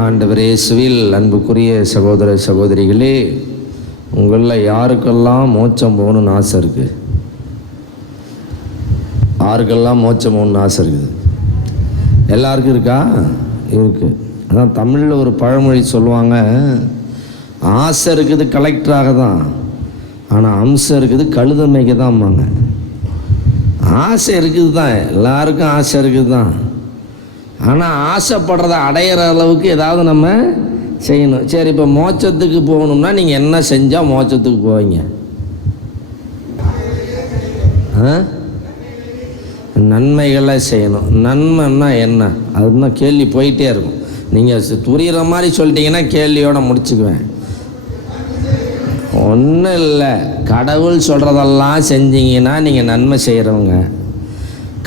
ஆண்டவர் இயேசுவில் அன்புக்குரிய சகோதர சகோதரிகளே, உங்களில் யாருக்கெல்லாம் மோட்சம் போகணும்னு ஆசை இருக்குது? யாருக்கெல்லாம் மோட்சம் போகணும்னு ஆசை இருக்குது? எல்லாருக்கும் இருக்கா? இருக்குது. அதான் தமிழில் ஒரு பழமொழி சொல்லுவாங்க, ஆசை இருக்குது கலெக்டராக தான், ஆனால் அம்சம் இருக்குது கழுதமைக்கு தான்பாங்க. ஆசை இருக்குது தான், எல்லாருக்கும் ஆசை இருக்குது தான், ஆனால் ஆசைப்படுறத அடையிற அளவுக்கு ஏதாவது நம்ம செய்யணும். சரி, இப்போ மோட்சத்துக்கு போகணும்னா நீங்கள் என்ன செஞ்சால் மோட்சத்துக்கு போவீங்க? நன்மைகளை செய்யணும். நன்மைன்னா என்ன? அதுதான் கேள்வி போயிட்டே இருக்கும். நீங்கள் புரிகிற மாதிரி சொல்லிட்டீங்கன்னா கேள்வியோடு முடிச்சுக்குவேன். ஒன்றும் இல்லை, கடவுள் சொல்கிறதெல்லாம் செஞ்சீங்கன்னா நீங்கள் நன்மை செய்கிறவங்க.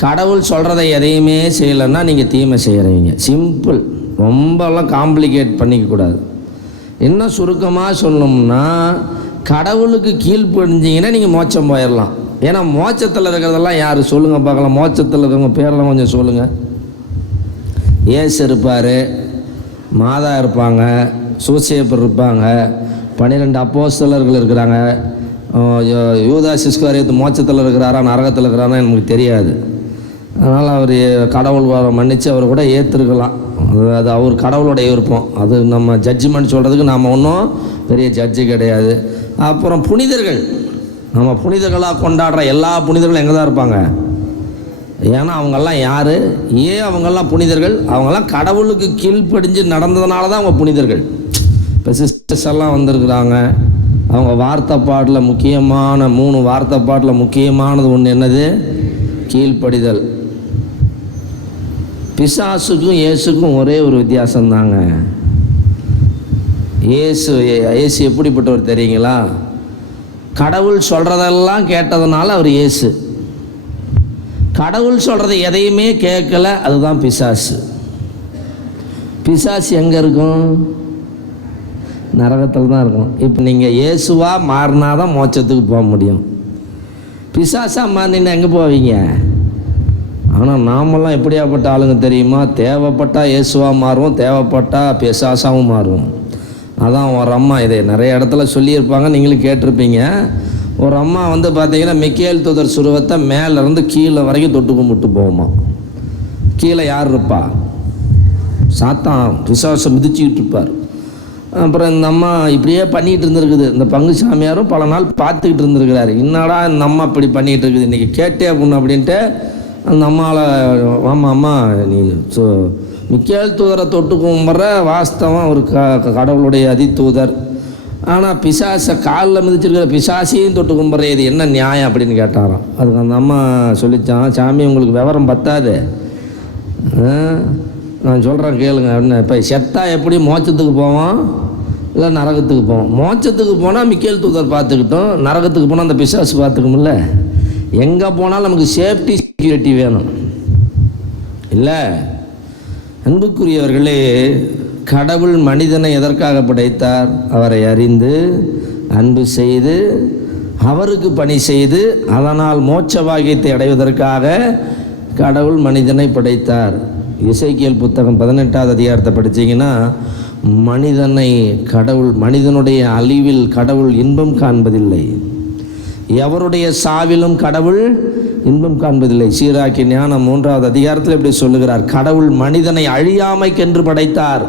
கடவுள் சொல்கிறத எதையுமே செய்யலைன்னா நீங்கள் தீமை செய்கிறவங்க. சிம்பிள். ரொம்பலாம் காம்ப்ளிகேட் பண்ணிக்கக்கூடாது. என்ன சுருக்கமாக சொல்லணும்னா, கடவுளுக்கு கீழ்ப்படிஞ்சிங்கன்னா நீங்கள் மோட்சம் போயிடலாம். ஏன்னா மோட்சத்தில் இருக்கிறதெல்லாம் யார் சொல்லுங்கள் பார்க்கலாம்? மோட்சத்தில் இருக்கிறவங்க பேரெல்லாம் கொஞ்சம் சொல்லுங்கள். இயேசு இருப்பார், மாதா இருப்பாங்க, சூசேப்பர் இருப்பாங்க, 12 அப்போஸ்தலர்கள் இருக்கிறாங்க. யூதாஸ் இஸ்காரியோத்து மோட்சத்தில் இருக்கிறாரா நரகத்தில் இருக்கிறாரா நமக்கு தெரியாது. அதனால் அவர் கடவுள் மன்னித்து அவர் கூட ஏற்றுருக்கலாம். அது அவர் கடவுளுடைய விருப்பம். அது நம்ம ஜட்ஜ்மெண்ட் சொல்கிறதுக்கு நாம் ஒன்றும் பெரிய ஜட்ஜு கிடையாது. அப்புறம் புனிதர்கள், நம்ம புனிதர்களாக கொண்டாடுற எல்லா புனிதர்களும் எங்கே தான் இருப்பாங்க? ஏன்னா அவங்கெல்லாம் யார்? அவங்கெல்லாம் புனிதர்கள். அவங்கெல்லாம் கடவுளுக்கு கீழ்ப்படிஞ்சு நடந்ததுனால தான் அவங்க புனிதர்கள். இப்போ சிஸ்டர்ஸ் எல்லாம் வந்திருக்கிறாங்க. அவங்க வார்த்தைப்பாட்டில் முக்கியமான 3 வார்த்தைப்பாட்டில் முக்கியமானது ஒன்று என்னது? கீழ்ப்படிதல். பிசாசுக்கும் இயேசுக்கும் ஒரே ஒரு வித்தியாசம்தாங்க. இயேசு எப்படிப்பட்டவர் தெரியுங்களா? கடவுள் சொல்கிறதெல்லாம் கேட்டதுனால அவர் இயேசு. கடவுள் சொல்கிறத எதையுமே கேட்கல, அதுதான் பிசாசு. பிசாசு எங்கே இருக்கும்? நரகத்தில் தான் இருக்கும். இப்போ நீங்கள் இயேசுவாக மாறினாதான் மோட்சத்துக்கு போக முடியும். பிசாசாக மாறினா எங்கே போவீங்க? ஆனால் நாமெல்லாம் எப்படியாப்பட்ட ஆளுங்க தெரியுமா? தேவைப்பட்டால் இயேசுவாக மாறுவோம், தேவைப்பட்டால் பிசாசாகவும் மாறுவோம். அதான் ஒரு அம்மா, இதை நிறைய இடத்துல சொல்லியிருப்பாங்க, நீங்களும் கேட்டிருப்பீங்க. ஒரு அம்மா வந்து பார்த்தீங்கன்னா மிக்கேல் தூதர் சுருவத்தை மேலேருந்து கீழே வரைக்கும் தொட்டு கும்பிட்டு போவோமா. கீழே யார் இருப்பா? சாத்தான், பிசாசை மிதிச்சுக்கிட்டு இருப்பார். அப்புறம் இந்த அம்மா இப்படியே பண்ணிகிட்டு இருந்துருக்குது. இந்த பங்கு சாமியாரும் பல நாள் பார்த்துக்கிட்டு இருந்துருக்கிறாரு. என்னடா இந்த அம்மா இப்படி பண்ணிகிட்டு இருக்குது, இன்றைக்கி கேட்டே அப்படின்னு அப்படின்ட்டு அந்த அம்மாவில், அம்மா நீ மிக்கேல் தூதரை தொட்டு கும்பிட்ற, வாஸ்தவம் ஒரு கடவுளுடைய அதிதூதர், ஆனால் பிசாசை காலில் மிதிச்சிருக்கிற பிசாசையும் தொட்டு கும்பிட்ற, இது என்ன நியாயம் அப்படின்னு கேட்டாராம். அதுக்கு அந்த அம்மா சொல்லித்தான், சாமி உங்களுக்கு விவரம் பத்தாது, நான் சொல்கிறேன் கேளுங்க அப்படின்னு. இப்போ செத்தா எப்படி மோட்சத்துக்கு போவோம் இல்லை நரகத்துக்கு போவோம்? மோட்சத்துக்கு போனால் மிக்கேல் தூதர் பார்த்துக்கிட்டோம், நரகத்துக்கு போனால் அந்த பிசாசு பார்த்துக்கும்ல. எங்கே போனாலும் நமக்கு சேஃப்டி செக்யூரிட்டி வேணும் இல்லை? அன்புக்குரியவர்களே, கடவுள் மனிதனை எதற்காக படைத்தார்? அவரை அறிந்து அன்பு செய்து அவருக்கு பணி செய்து அதனால் மோட்ச பாக்கியத்தை அடைவதற்காக கடவுள் மனிதனை படைத்தார். எசேக்கியேல் புத்தகம் 18வது அதிகாரத்தை படித்தீங்கன்னா, மனிதனுடைய அழிவில் கடவுள் இன்பம் காண்பதில்லை, எவருடைய சாவிலும் கடவுள் இன்பம் காண்பதில்லை. சீராக்கி ஞானம் 3வது அதிகாரத்தில் இப்படி சொல்லுகிறார், கடவுள் மனிதனை அழியாமைக்கென்று படைத்தார்,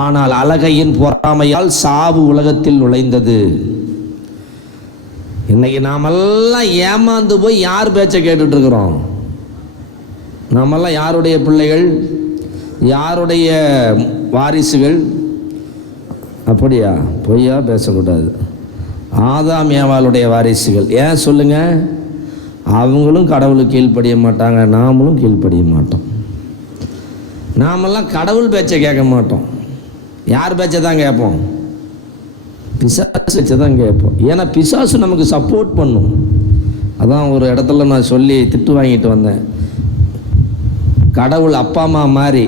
ஆனால் அழகையின் பொறாமையால் சாவு உலகத்தில் நுழைந்தது. இன்னைக்கு நாமெல்லாம் ஏமாந்து போய் யார் பேச்சை கேட்டுட்டு இருக்கிறோம்? நாமெல்லாம் யாருடைய பிள்ளைகள்? யாருடைய வாரிசுகள்? அப்படியா? பொய்யா பேசக்கூடாது. ஆதாம் ஏவாளுடைய வாரிசுகள். ஏன் சொல்லுங்கள்? அவங்களும் கடவுளுக்கு கீழ்ப்படிய மாட்டாங்க, நாமளும் கீழ்ப்படிய மாட்டோம். நாமெல்லாம் கடவுள் பேச்சை கேட்க மாட்டோம். யார் பேச்சை தான் கேட்போம்? பிசாசு பேச்சை தான் கேட்போம். ஏன்னா பிசாசு நமக்கு சப்போர்ட் பண்ணும். அதான் ஒரு இடத்துல நான் சொல்லி திட்டு வாங்கிட்டு வந்தேன். கடவுள் அப்பா அம்மா மாதிரி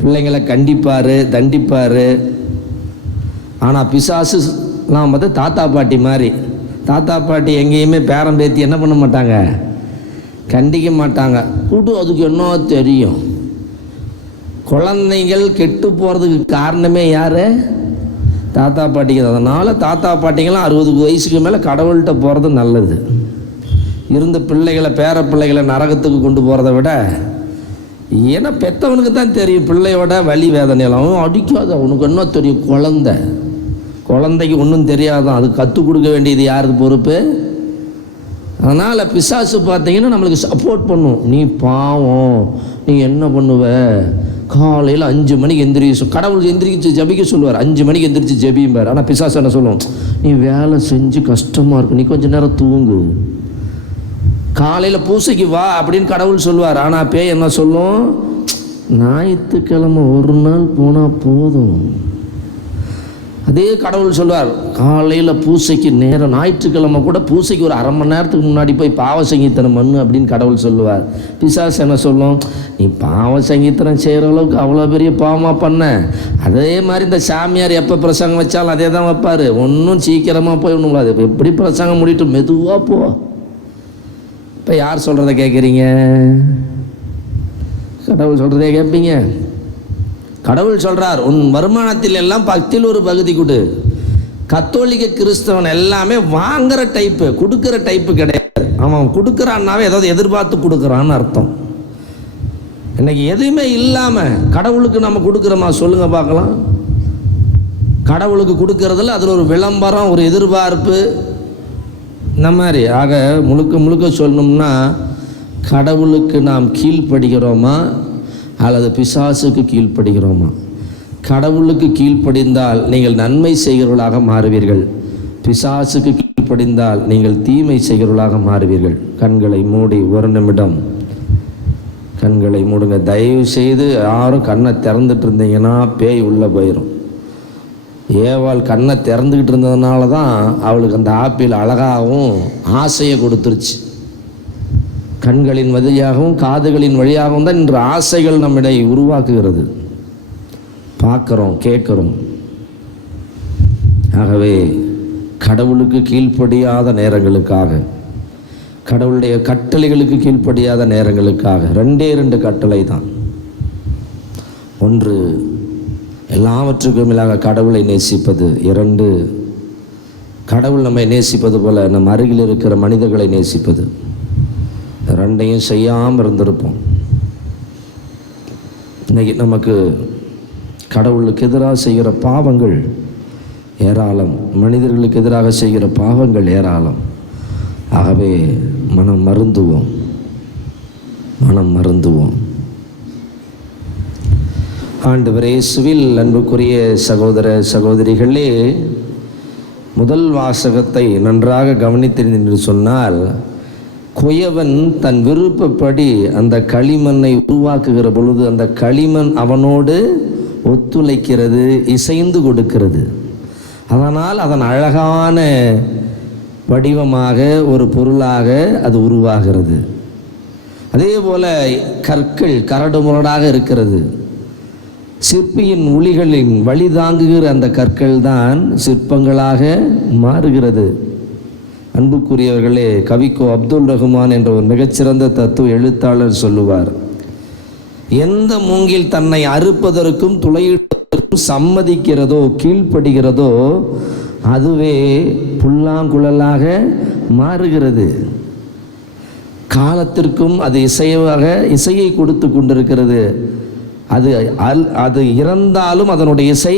பிள்ளைங்களை கண்டிப்பார், தண்டிப்பார். ஆனால் பிசாசுலாம் பார்த்து தாத்தா பாட்டி மாதிரி. தாத்தா பாட்டி எங்கேயுமே பேரம் பேத்தி என்ன பண்ண மாட்டாங்க? கண்டிக்க மாட்டாங்க. அதுக்கு என்ன தெரியும்? குழந்தைகள் கெட்டு போகிறதுக்கு காரணமே யார்? தாத்தா பாட்டிங்க. அதனால் தாத்தா பாட்டிங்கெல்லாம் 60 வயசுக்கு மேலே கடவுள்கிட்ட போகிறது நல்லது. இருந்த பிள்ளைகளை, பேர பிள்ளைகளை நரகத்துக்கு கொண்டு போகிறத விட, ஏன்னா பெற்றவனுக்கு தான் தெரியும் பிள்ளையோட வலி வேதனையெல்லாம். அவன் அடிக்காது, அவனுக்கு என்ன தெரியும்? குழந்தைக்கு ஒன்றும் தெரியாதான். அது கற்றுக் கொடுக்க வேண்டியது யாருக்கு பொறுப்பு? அதனால் பிசாசு பார்த்தீங்கன்னா நம்மளுக்கு சப்போர்ட் பண்ணும். நீ பாவம், நீ என்ன பண்ணுவ? காலையில் 5 மணிக்கு எந்திரிச்சு, கடவுள் எந்திரிச்சு ஜபிக்க சொல்லுவார். 5 மணிக்கு எந்திரிச்சு ஜபிம்பார். ஆனால் பிசாசு என்ன சொல்லுவோம்? நீ வேலை செஞ்சு கஷ்டமாக இருக்கும், நீ கொஞ்சம் நேரம் தூங்கு, காலையில் பூசைக்கு வா அப்படின்னு கடவுள் சொல்லுவார். ஆனால் பேய் என்ன சொல்லும்? ஞாயிற்றுக்கிழமை ஒரு நாள் போனால் போதும். அதே கடவுள் சொல்வார், காலையில் பூசைக்கு நேரம், ஞாயிற்றுக்கிழமை கூட பூசைக்கு ஒரு அரை மணி நேரத்துக்கு முன்னாடி போய் பாவ சங்கீர்த்தனம் பண்ணு அப்படின்னு கடவுள் சொல்லுவார். பிசாசு என்ன சொல்லும்? நீ பாவ சங்கீர்த்தனம் செய்கிற அளவுக்கு அவ்வளோ பெரிய பாவமாக பண்ண. அதே மாதிரி இந்த சாமியார் எப்போ பிரசங்கம் வச்சாலும் அதே தான் வைப்பார். ஒன்றும் சீக்கிரமாக போய் ஒன்றும் அது எப்படி பிரசங்கம் முடிட்டு மெதுவாக போ. இப்போ யார் சொல்கிறத கேட்குறீங்க? கடவுள் சொல்கிறதே கேட்பீங்க? கடவுள் சொல்கிறார், உன் வருமானத்தில் எல்லாம் 10ல் ஒரு பகுதி கொடு. கத்தோலிக்க கிறிஸ்தவன் எல்லாமே வாங்குகிற டைப்பு, கொடுக்குற டைப்பு கிடையாது. அவன் கொடுக்குறான்னாவே ஏதாவது எதிர்பார்த்து கொடுக்குறான்னு அர்த்தம். இன்னைக்கு எதுவுமே இல்லாமல் கடவுளுக்கு நம்ம கொடுக்குறோமா? சொல்லுங்கள் பார்க்கலாம். கடவுளுக்கு கொடுக்கறதில்ல, அதில் ஒரு விளம்பரம், ஒரு எதிர்பார்ப்பு, இந்த மாதிரி. ஆக முழுக்க சொல்லணும்னா, கடவுளுக்கு நாம் கீழ்ப்படுகிறோமா அல்லது பிசாசுக்கு கீழ்ப்படுகிறோமா? கடவுளுக்கு கீழ்ப்படிந்தால் நீங்கள் நன்மை செய்கிறவர்களாக மாறுவீர்கள். பிசாசுக்கு கீழ்ப்படிந்தால் நீங்கள் தீமை செய்கிறவர்களாக மாறுவீர்கள். கண்களை மூடி ஒரு நிமிடம் கண்களை மூடுங்க. தயவு செய்து யாரும் கண்ணை திறந்துட்டு இருந்தீங்கன்னா பேய் உள்ளே போயிடும். ஏவாள் கண்ணை திறந்துக்கிட்டு இருந்ததுனால தான் அவளுக்கு அந்த ஆப்பிள் அழகாகவும் ஆசையை கொடுத்துருச்சு. கண்களின் வழியாகவும் காதுகளின் வழியாகவும் தான் இன்று ஆசைகள் நம்மிடையே உருவாக்குகிறது. பார்க்குறோம், கேட்குறோம். ஆகவே கடவுளுக்கு கீழ்ப்படியாத நேரங்களுக்காக, கடவுளுடைய கட்டளைகளுக்கு கீழ்ப்படியாத நேரங்களுக்காக 2 கட்டளை தான். ஒன்று, எல்லாவற்றுக்கும் மேலாக கடவுளை நேசிப்பது. 2, கடவுள் நம்மை நேசிப்பது போல நம் அருகில் இருக்கிற மனிதர்களை நேசிப்பது. 2ஐயும் செய்யாமல் இருந்திருப்போம். இன்னைக்கு நமக்கு கடவுளுக்கு எதிராக செய்கிற பாவங்கள் ஏராளம், மனிதர்களுக்கு எதிராக செய்கிற பாவங்கள் ஏராளம். ஆகவே மனம் மருந்துவோம். ஆண்டவர் இயேசுவில் அன்புக்குரிய சகோதர சகோதரிகளே, முதல் வாசகத்தை நன்றாக கவனித்தீர்கள் என்று சொன்னால், குயவன் தன் விருப்பப்படி அந்த களிமண்ணை உருவாக்குகிற பொழுது அந்த களிமண் அவனோடு ஒத்துழைக்கிறது, இசைந்து கொடுக்கிறது. அதனால் அதன் அழகான வடிவமாக ஒரு பொருளாக அது உருவாகிறது. அதே போல கற்கள் கரடு முரடாக இருக்கிறது. சிற்பியின் உளிகளின் வழி தாங்குகிற அந்த கற்கள் தான் சிற்பங்களாக மாறுகிறது. அன்புக்குரியவர்களே, கவிக்கோ அப்துல் ரஹ்மான் என்ற ஒரு மிகச்சிறந்த தத்துவ எழுத்தாளர் சொல்லுவார், எந்த மூங்கில் தன்னை அறுப்பதற்கும் துளையிடுவதற்கும் சம்மதிக்கிறதோ கீழ்ப்படுகிறதோ அதுவே புல்லாங்குழலாக மாறுகிறது. காலத்திற்கும் அது இசையை கொடுத்து கொண்டிருக்கிறது. அது இறந்தாலும் அதனுடைய இசை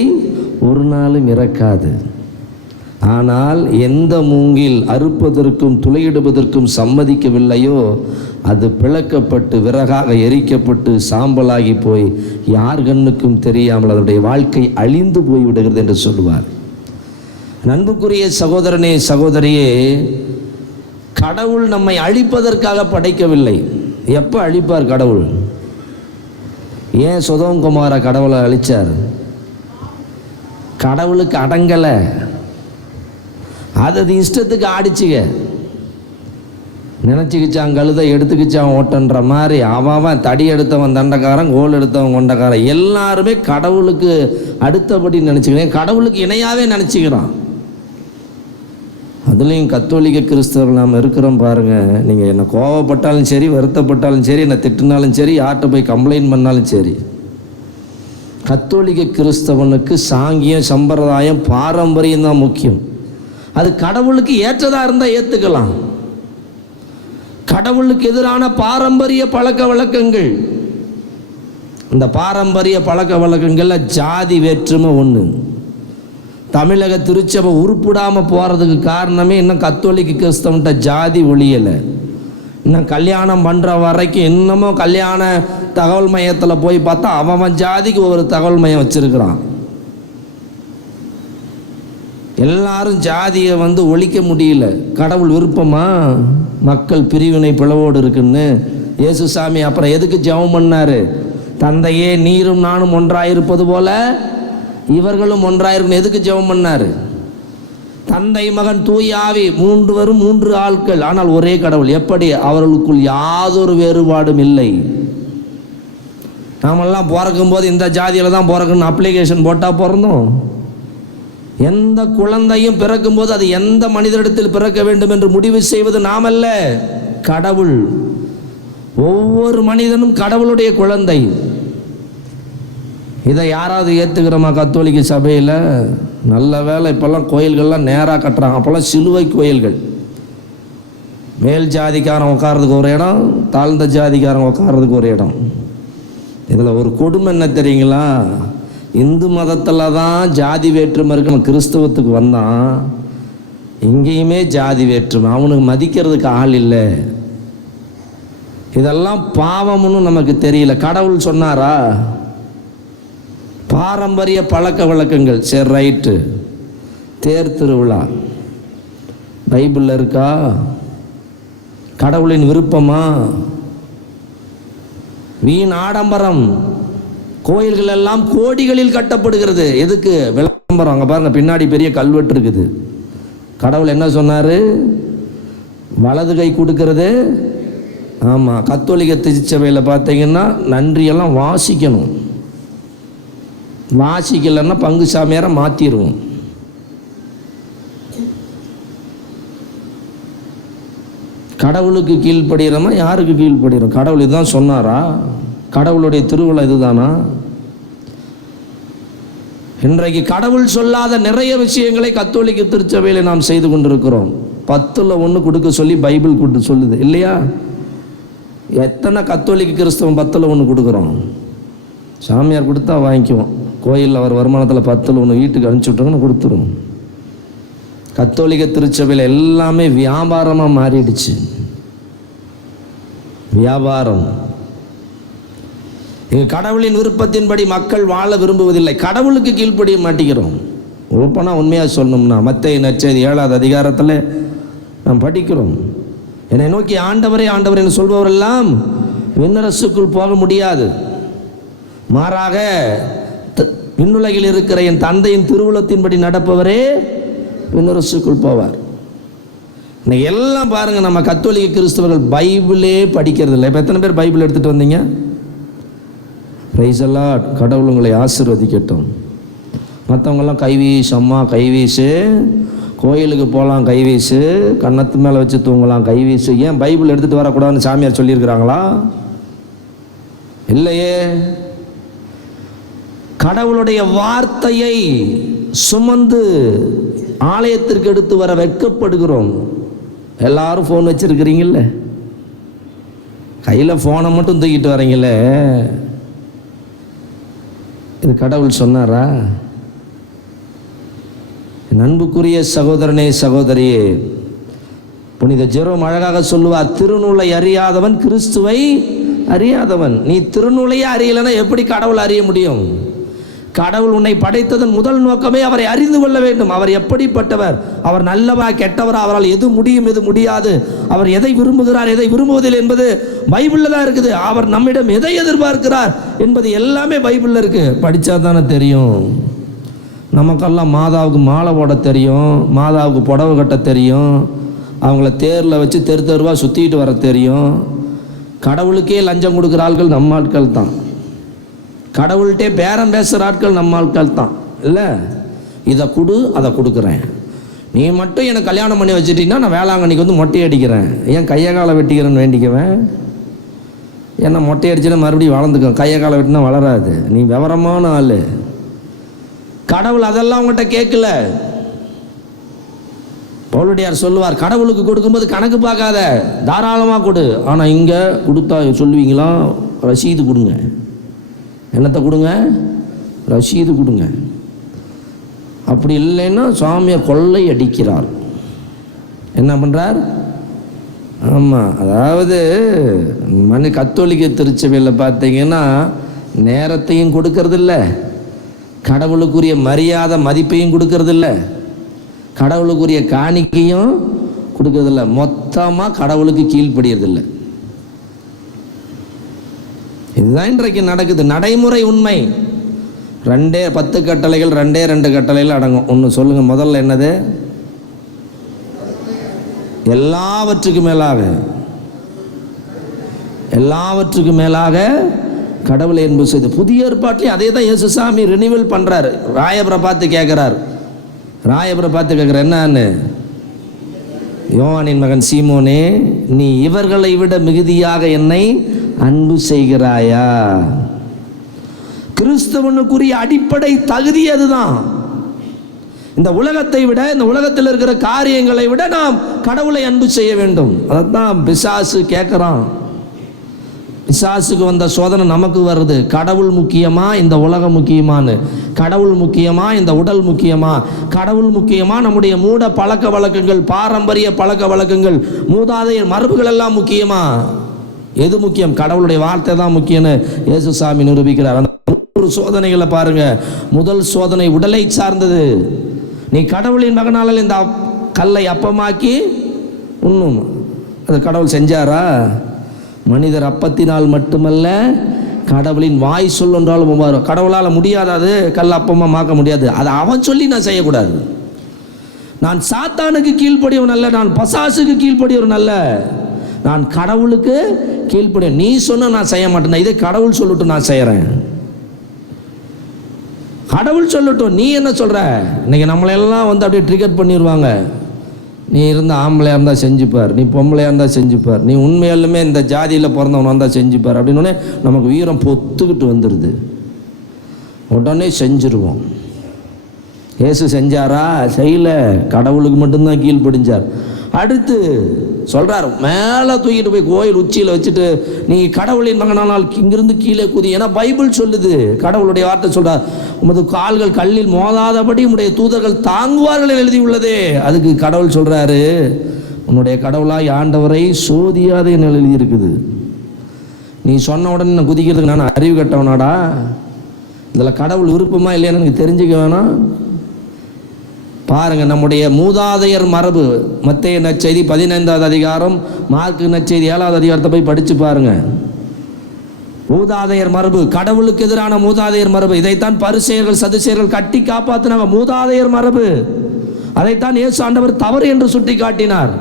ஒரு நாளும் இறக்காது. ஆனால் எந்த மூங்கில் அறுப்பதற்கும் துளையிடுவதற்கும் சம்மதிக்கவில்லையோ அது பிளக்கப்பட்டு விறகாக எரிக்கப்பட்டு சாம்பலாகி போய் யார் கண்ணுக்கும் தெரியாமல் அதனுடைய வாழ்க்கை அழிந்து போய்விடுகிறது என்று சொல்லுவார். அன்புக்குரிய சகோதரனே சகோதரியே, கடவுள் நம்மை அழிப்பதற்காக படைக்கவில்லை. எப்போ அழிப்பார் கடவுள்? ஏன் சோதோம் குமார கடவுளை அழிச்சார்? கடவுளுக்கு அடங்கலை, அது இஷ்டத்துக்கு ஆடிச்சுங்க. நினச்சிக்கிச்சான் கழுதை எடுத்துக்கிச்சான் ஓட்டன்ற மாதிரி அவன் தடி எடுத்தவன் தண்டக்காரன், கோல் எடுத்தவன் கொண்டக்காரன், எல்லாருமே கடவுளுக்கு அடுத்தபடி நினச்சிக்கிறேன், கடவுளுக்கு இணையாகவே நினச்சிக்கிறான். அதுலேயும் கத்தோலிக்க கிறிஸ்தவர்கள் நாம் இருக்கிறோம் பாருங்கள். நீங்கள் என்னை கோவப்பட்டாலும் சரி, வருத்தப்பட்டாலும் சரி, என்னை திட்டினாலும் சரி, யார்கிட்ட போய் கம்ப்ளைண்ட் பண்ணாலும் சரி, கத்தோலிக்க கிறிஸ்தவனுக்கு சாங்கியம், சம்பிரதாயம், பாரம்பரியம் தான் முக்கியம். அது கடவுளுக்கு ஏற்றதாக இருந்தால் ஏற்றுக்கலாம். கடவுளுக்கு எதிரான பாரம்பரிய பழக்க வழக்கங்கள், இந்த பாரம்பரிய பழக்க வழக்கங்களில் ஜாதி வேற்றுமை ஒன்று. தமிழக திருச்சபை உருப்பிடாமல் போகிறதுக்கு காரணமே இன்னும் கத்தோலிக்க கிறிஸ்தவன்கிட்ட ஜாதி ஒழியலை. இன்னும் கல்யாணம் பண்ணுற வரைக்கும் இன்னமும் கல்யாண தகவல் மையத்தில் போய் பார்த்தா அவன் ஜாதிக்கு ஒரு தகவல் மையம் வச்சுருக்கிறான். எல்லாரும் ஜாதியை ஒழிக்க முடியல. கடவுள் விருப்பமா மக்கள் பிரிவினை பிளவோடு இருக்குன்னு இயேசுசாமி அப்புறம் எதுக்கு ஜெபம் பண்ணாரு? தந்தையே, நீரும் நானும் ஒன்றாயிருப்பது போல இவர்களும் ஒன்றாயிருக்கும். எதுக்கு ஜெபம் பண்ணாரு? தந்தை, மகன், தூய ஆவி, மூன்றுவரும் மூன்று ஆட்கள், ஆனால் ஒரே கடவுள். எப்படி? அவர்களுக்குள் யாதொரு வேறுபாடும் இல்லை. நாமெல்லாம் பிறக்கும் போது இந்த ஜாதியில் தான் பிறக்கணும்னு அப்ளிகேஷன் போட்டால் பிறந்தோம். எந்த குழந்தையும் பிறக்கும் போது அது எந்த மனிதரிடத்தில் பிறக்க வேண்டும் என்று முடிவு செய்வது நாமல்ல, கடவுள். ஒவ்வொரு மனிதனும் கடவுளுடைய குழந்தை. இதை யாராவது ஏற்றுக்கிறோமா கத்தோலிக்க சபையில்? நல்ல வேலை, இப்போல்லாம் கோயில்கள்லாம் நேராக கட்டுறாங்க. அப்போல்லாம் சிலுவை கோயில்கள். மேல் ஜாதிக்காரன் உட்கார்றதுக்கு ஒரு இடம், தாழ்ந்த ஜாதிக்காரன் உட்கார்றதுக்கு ஒரு இடம். இதில் ஒரு கொடுமை என்ன தெரியுங்களா? இந்து மதத்தில் தான் ஜாதி வேற்றுமை இருக்கு. நம்ம கிறிஸ்தவத்துக்கு வந்தான், இங்கேயுமே ஜாதி வேற்றுமை. அவனுக்கு மதிக்கிறதுக்கு ஆள் இல்லை. இதெல்லாம் பாவம்னு நமக்கு தெரியல. கடவுள் சொன்னாரா? பாரம்பரிய பழக்க வழக்கங்கள், சரி ரைட்டு. தேர் திருவிழா பைபிளில் இருக்கா? கடவுளின் விருப்பமா? வீண் ஆடம்பரம், கோயில்கள் எல்லாம் கோடிகளில் கட்டப்படுகிறது. எதுக்கு? விளம்பரம். அங்கே பாருங்க, பின்னாடி பெரிய கல்வெட்டு இருக்குது. கடவுள் என்ன சொன்னார்? வலது கை கொடுக்கறது. ஆமாம், கத்தோலிக்க திருச்சபையில் பார்த்தீங்கன்னா நன்றியெல்லாம் வாசிக்கணும். வாசிக்கலைன்னா பங்கு சாமியாரை மாற்றிடுவோம். கடவுளுக்கு கீழ்ப்படுகிறோமா? யாருக்கு கீழ்ப்படுகிறோம்? கடவுள் இதுதான் சொன்னாரா? கடவுளுடைய திருவிழா இதுதானா? இன்றைக்கு கடவுள் சொல்லாத நிறைய விஷயங்களை கத்தோலிக்க திருச்சபையில் நாம் செய்து கொண்டிருக்கிறோம். 10ல் 1 கொடுக்க சொல்லி பைபிள் கூட்டு சொல்லுது இல்லையா? எத்தனை கத்தோலிக்க கிறிஸ்தவம் 10ல் 1 கொடுக்குறோம்? சாமியார் கொடுத்தா வாங்கிக்குவோம். கோயிலில் அவர் வருமானத்தில் 10ல் 1 வீட்டுக்கு அனுப்பிச்சி விட்டோம்னு கொடுத்துரும். கத்தோலிக்க திருச்சபையில் எல்லாமே வியாபாரமாக மாறிடுச்சு. வியாபாரம். இங்கே கடவுளின் விருப்பத்தின்படி மக்கள் வாழ விரும்புவதில்லை. கடவுளுக்கு கீழ்ப்படிய மாட்டேங்கிறோம். ஓப்பனாக உண்மையாக சொல்லணும்னா மத்தேயு நற்செய்தி 7வது அதிகாரத்தில் நாம் படிக்கிறோம். என்னை நோக்கி ஆண்டவரே ஆண்டவர் என்று சொல்பவரெல்லாம் விண்ணரசுக்குள் போக முடியாது, மாறாக விண்ணுலகில் இருக்கிற என் தந்தையின் திருவுளத்தின்படி நடப்பவரே விண்ணரசுக்குள் போவார். இன்னைக்கு எல்லாம் பாருங்கள், நம்ம கத்தோலிக்க கிறிஸ்தவர்கள் பைபிளே படிக்கிறது இல்லை. இப்போ எத்தனை பேர் பைபிள் எடுத்துகிட்டு வந்தீங்க? பிரைஸ் எல்லாம், கடவுள் உங்களை ஆசீர்வதிக்கட்டும். மற்றவங்கெல்லாம் கைவீசு, அம்மா கைவீசு, கோயிலுக்கு போகலாம் கைவீசு, கன்னத்து மேலே வச்சு தூங்கலாம் கைவீசு. ஏன் பைபிள் எடுத்துகிட்டு வரக்கூடாதுன்னு சாமியார் சொல்லியிருக்கிறாங்களா? இல்லையே. கடவுளுடைய வார்த்தையை சுமந்து ஆலயத்திற்கு எடுத்து வர வெட்கப்படுகிறோம். எல்லாரும் ஃபோன் வச்சுருக்கிறீங்கள, கையில் ஃபோனை மட்டும் தூக்கிட்டு வரீங்களே, இது கடவுள் சொன்னாரா? அன்புக்குரிய சகோதரனே சகோதரியே, புனித ஜெரோம் அழகாக சொல்லுவார், திருநூலை அறியாதவன் கிறிஸ்துவை அறியாதவன். நீ திருநூலையே அறியலைன்னா எப்படி கடவுள் அறிய முடியும்? கடவுள் உன்னை படைத்ததன் முதல் நோக்கமே அவரை அறிந்து கொள்ள வேண்டும். அவர் எப்படிப்பட்டவர், அவர் நல்லவா கெட்டவரா, அவரால் எது முடியும் எது முடியாது, அவர் எதை விரும்புகிறார் எதை விரும்புவதில்லை என்பது பைபிளில் தான் இருக்குது. அவர் நம்மிடம் எதை எதிர்பார்க்கிறார் என்பது எல்லாமே பைபிளில் இருக்கு. படித்தா தானே தெரியும். நமக்கெல்லாம் மாதாவுக்கு மாலை போட தெரியும், மாதாவுக்கு புடவை கட்ட தெரியும், அவங்கள தேரில் வச்சு தெரு தெருவாக சுற்றிக்கிட்டு வர தெரியும். கடவுளுக்கே லஞ்சம் கொடுக்குற ஆட்கள் நம்ம ஆட்கள் தான். கடவுள்கிட்டே பேரம் பேசுகிற ஆட்கள் நம்ம ஆட்கள் தான். இல்லை, இதை கொடு அதை கொடுக்குறேன், நீ மட்டும் எனக்கு கல்யாணம் பண்ணி வச்சுட்டீங்கன்னா நான் வேளாங்கண்ணிக்கு மொட்டை அடிக்கிறேன், ஏன் கையை காலை வெட்டிக்கிறேன்னு வேண்டிக்குவேன். ஏன்னா மொட்டை அடிச்சுன்னா மறுபடியும் வளர்ந்துக்கும், கையை காலை வெட்டினா வளராது. நீ விவரமான ஆள். கடவுள் அதெல்லாம் உங்கள்கிட்ட கேட்கல. பவுலடியார் சொல்லுவார், கடவுளுக்கு கொடுக்கும்போது கணக்கு பார்க்காத, தாராளமாக கொடு. ஆனால் இங்கே கொடுத்தா சொல்லுவீங்களா, ரசீது கொடுங்க. என்னத்தை கொடுங்க? ரசீது கொடுங்க. அப்படி இல்லைன்னா சாமியை கொள்ளை அடிக்கிறார். என்ன பண்ணுறார்? ஆமாம், அதாவது கத்தோலிக்க திருச்சபையில் பார்த்தீங்கன்னா நேரத்தையும் கொடுக்கறதில்ல, கடவுளுக்குரிய மரியாதை மதிப்பையும் கொடுக்கறதில்ல, கடவுளுக்குரிய காணிக்கையும் கொடுக்கறதில்ல, மொத்தமாக கடவுளுக்கு கீழ்ப்படியறதில்லை. இதுதான் இன்றைக்கு நடக்குது, நடைமுறை உண்மை. 10 கட்டளைகள் 2 கட்டளைகள் அடங்கும். ஒன்று சொல்லுங்க, முதல்ல என்னது? எல்லாவற்றுக்கும் மேலாக கடவுளை அன்பு செய்து. புதிய ஏற்பாட்டிலே அதே தான் இயேசுசாமி ரினிவல் பண்றாரு. ராயபுரை பார்த்து கேட்கிறார், என்னன்னு? யோவானின் மகன் சீமோனே, நீ இவர்களை விட மிகுதியாக என்னை அன்பு செய்கிறாயா? கிறிஸ்தவனுக்குரிய அடிப்படை தகுதி அதுதான். இந்த உலகத்தை விட, இந்த உலகத்தில் இருக்கிற காரியங்களை விட நாம் கடவுளை அன்பு செய்ய வேண்டும். அதான் பிசாசு கேட்கிறான். பிசாசுக்கு வந்த சோதனை நமக்கு வருது. கடவுள் முக்கியமா, இந்த உலகம் முக்கியமானு? கடவுள் முக்கியமா, இந்த உடல் முக்கியமா? கடவுள் முக்கியமா, நம்முடைய மூட பழக்க வழக்கங்கள், பாரம்பரிய பழக்க வழக்கங்கள், மூதாதையர் மரபுகள் எல்லாம் முக்கியமா? எது முக்கியம்? கடவுளுடைய வார்த்தை தான் முக்கியம்னு இயேசுசாமி நிரூபிக்கிறார். அந்த சோதனைகளை பாருங்க. முதல் சோதனை உடலை சார்ந்தது. நீ கடவுளின் மகனால இந்த கல்லை அப்பமாக்கி உண்ணும். அது கடவுள் செஞ்சாரா? மனிதர் அப்பத்தினால் மட்டுமல்ல, கடவுளின் வாய் சொல்லொன்றாலும் உமாறும். கடவுளால் முடியாது, அது கல் அப்பமாக மாக்க முடியாது. அதை அவன் சொல்லி நான் செய்யக்கூடாது. நான் சாத்தானுக்கு கீழ்ப்படியவன் அல்ல, நான் பசாசுக்கு கீழ்ப்படியவன் அல்ல, நான் கடவுளுக்கு கீழ்ப்படிய. நீ சொன்ன நான் செய்ய மாட்டேன், இதே கடவுள் சொல்லட்டும் நான் செய்கிறேன். கடவுள் சொல்லட்டும், நீ என்ன சொல்கிற? இன்னைக்கு நம்மளெல்லாம் அப்படியே ட்ரிகர் பண்ணிடுவாங்க. நீ இருந்த ஆம்பளையாக இருந்தால் செஞ்சுப்பார், நீ பொம்பளையாக இருந்தால் செஞ்சுப்பார், நீ உண்மையாலுமே இந்த ஜாதியில் பிறந்தவன் வந்தால் செஞ்சுப்பார் அப்படின்னு நமக்கு வீரம் பொத்துக்கிட்டு வந்துடுது. உடனே செஞ்சிருவோம். இயேசு செஞ்சாரா? செய்யல, கடவுளுக்கு மட்டும்தான் கீழ்ப்படிஞ்சார். அடுத்து சொல்கிறார், மேலே தூக்கிட்டு போய் கோயில் உச்சியில் வச்சுட்டு நீ கடவுளின் மகனானால் இங்கிருந்து கீழே குதி. ஏன்னா பைபிள் சொல்லுது, கடவுளுடைய வார்த்தை சொல்கிறார், உமது கால்கள் கல்லில் மோதாதபடி உம்முடைய தூதர்கள் தாங்குவார்கள் எழுதி உள்ளதே. அதுக்கு கடவுள் சொல்கிறாரு, உன்னுடைய கடவுளாய் ஆண்டவரை சோதியாதே என்ன எழுதி இருக்குது. நீ சொன்ன உடனே நான் குதிக்கிறதுக்கு நான் அறிவு கட்டவனாடா? இதில் கடவுள் விருப்பமா இல்லையான்னு எனக்கு தெரிஞ்சுக்க வேணாம். பாருங்க, நம்முடைய மூதாதையர் மரபு, மத்தேயு நற்செய்தி 15வது அதிகாரம், மார்க்கு நற்செய்தி 7வது அதிகாரத்தை போய் படிச்சு பாருங்க. மூதாதையர் மரபு, கடவுளுக்கு எதிரான மூதாதையர் மரபு. இதைத்தான் பரிசேயர்கள் சதுசேயர்கள் கட்டி காப்பாற்றினாங்க. மூதாதையர் மரபு, அதைத்தான் இயேசு ஆண்டவர் தவறு என்று சுட்டி காட்டினார்.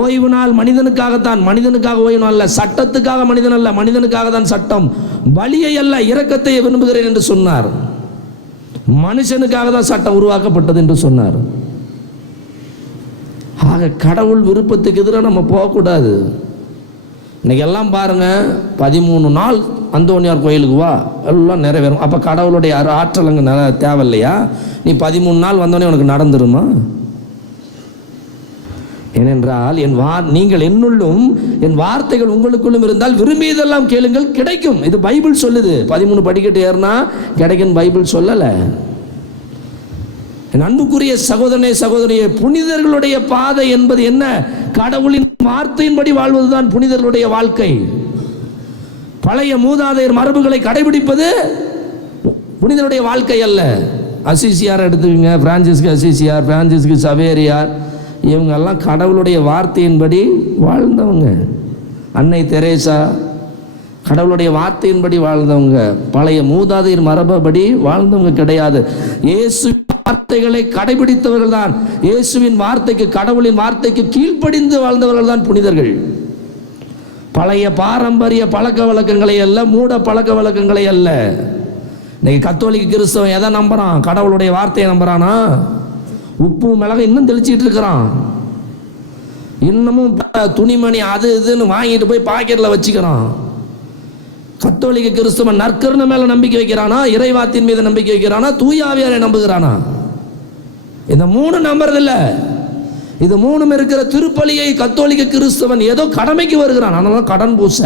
ஓய்வு நாள் மனிதனுக்காகத்தான், மனிதனுக்காக ஓய்வு நாள் அல்ல, சட்டத்துக்காக மனிதன் அல்ல, மனிதனுக்காக தான் சட்டம். பலியை அல்ல, இரக்கத்தை விரும்புகிறேன் என்று சொன்னார். மனுஷனுக்காக தான் சட்டம் உருவாக்கப்பட்டது என்று சொன்னார். ஆக கடவுள் விருப்பத்துக்கு எதிராக நம்ம போகக்கூடாது. இன்னைக்கு எல்லாம் பாருங்க, 13 நாள் அந்தோனியார் கோயிலுக்கு வா, எல்லாம் நிறைவேறும். அப்போ கடவுளுடைய ஆற்றல் அங்கே தேவையில்லையா? நீ 13 நாள் வந்தோடனே உனக்கு நடந்துருமா? ஏனென்றால் நீங்கள் என்னுள்ளும் என் வார்த்தைகள் உங்களுக்குள்ளும் இருந்தால் விரும்பியதெல்லாம் கேளுங்கள், கிடைக்கும். இது பைபிள் சொல்லுது. 13 படிக்கட்டு ஏறினா கிடைக்கும், பைபிள் சொல்லலை. என் அன்புக்குரிய சகோதரனே சகோதரியே, புனிதர்களுடைய பாதை என்பது என்ன? கடவுளின் வார்த்தையின்படி வாழ்வதுதான் புனிதர்களுடைய வாழ்க்கை. பழைய மூதாதையர் மரபுகளை கடைபிடிப்பது புனிதருடைய வாழ்க்கை அல்ல. அசிசியார் எடுத்துக்கங்க, பிரான்சிஸ்கு அசிசியார், பிரான்சிஸ்கு சவேரியார், இவங்கெல்லாம் கடவுளுடைய வார்த்தையின்படி வாழ்ந்தவங்க. அன்னை தெரேசா கடவுளுடைய வார்த்தையின்படி வாழ்ந்தவங்க. பழைய மூதாதையர் மரபுபடி வாழ்ந்தவங்க கிடையாது. இயேசு வார்த்தைகளை கடைபிடித்தவர்கள் தான், இயேசுவின் வார்த்தைக்கு, கடவுளின் வார்த்தைக்கு கீழ்ப்படிந்து வாழ்ந்தவர்கள் தான் புனிதர்கள். பழைய பாரம்பரிய பழக்க வழக்கங்களை அல்ல, மூட பழக்க வழக்கங்களை அல்ல. இன்னைக்கு கத்தோலிக்க கிறிஸ்தவன் எதை நம்புறான்? கடவுளுடைய வார்த்தையை நம்புறானா? உப்பு மிளகு இன்னும் தெளிச்சிட்டு இருக்கிறான். இன்னமும் துணிமணி அது இதுன்னு வாங்கிட்டு போய் பாக்கெட்டில் வச்சுக்கிறான். கத்தோலிக்க கிறிஸ்தவன் நற்கருணை மேல நம்பிக்கை வைக்கிறானா, இறைவாத்தின் மீது நம்பிக்கை வைக்கிறானா, தூயாவியாரை நம்புகிறானா? இந்த மூணு நம்புறதில்ல. இது மூணும் இருக்கிற திருப்பலியை கத்தோலிக்க கிறிஸ்தவன் ஏதோ கடமைக்கு வருகிறான். அதனால கடன் பூச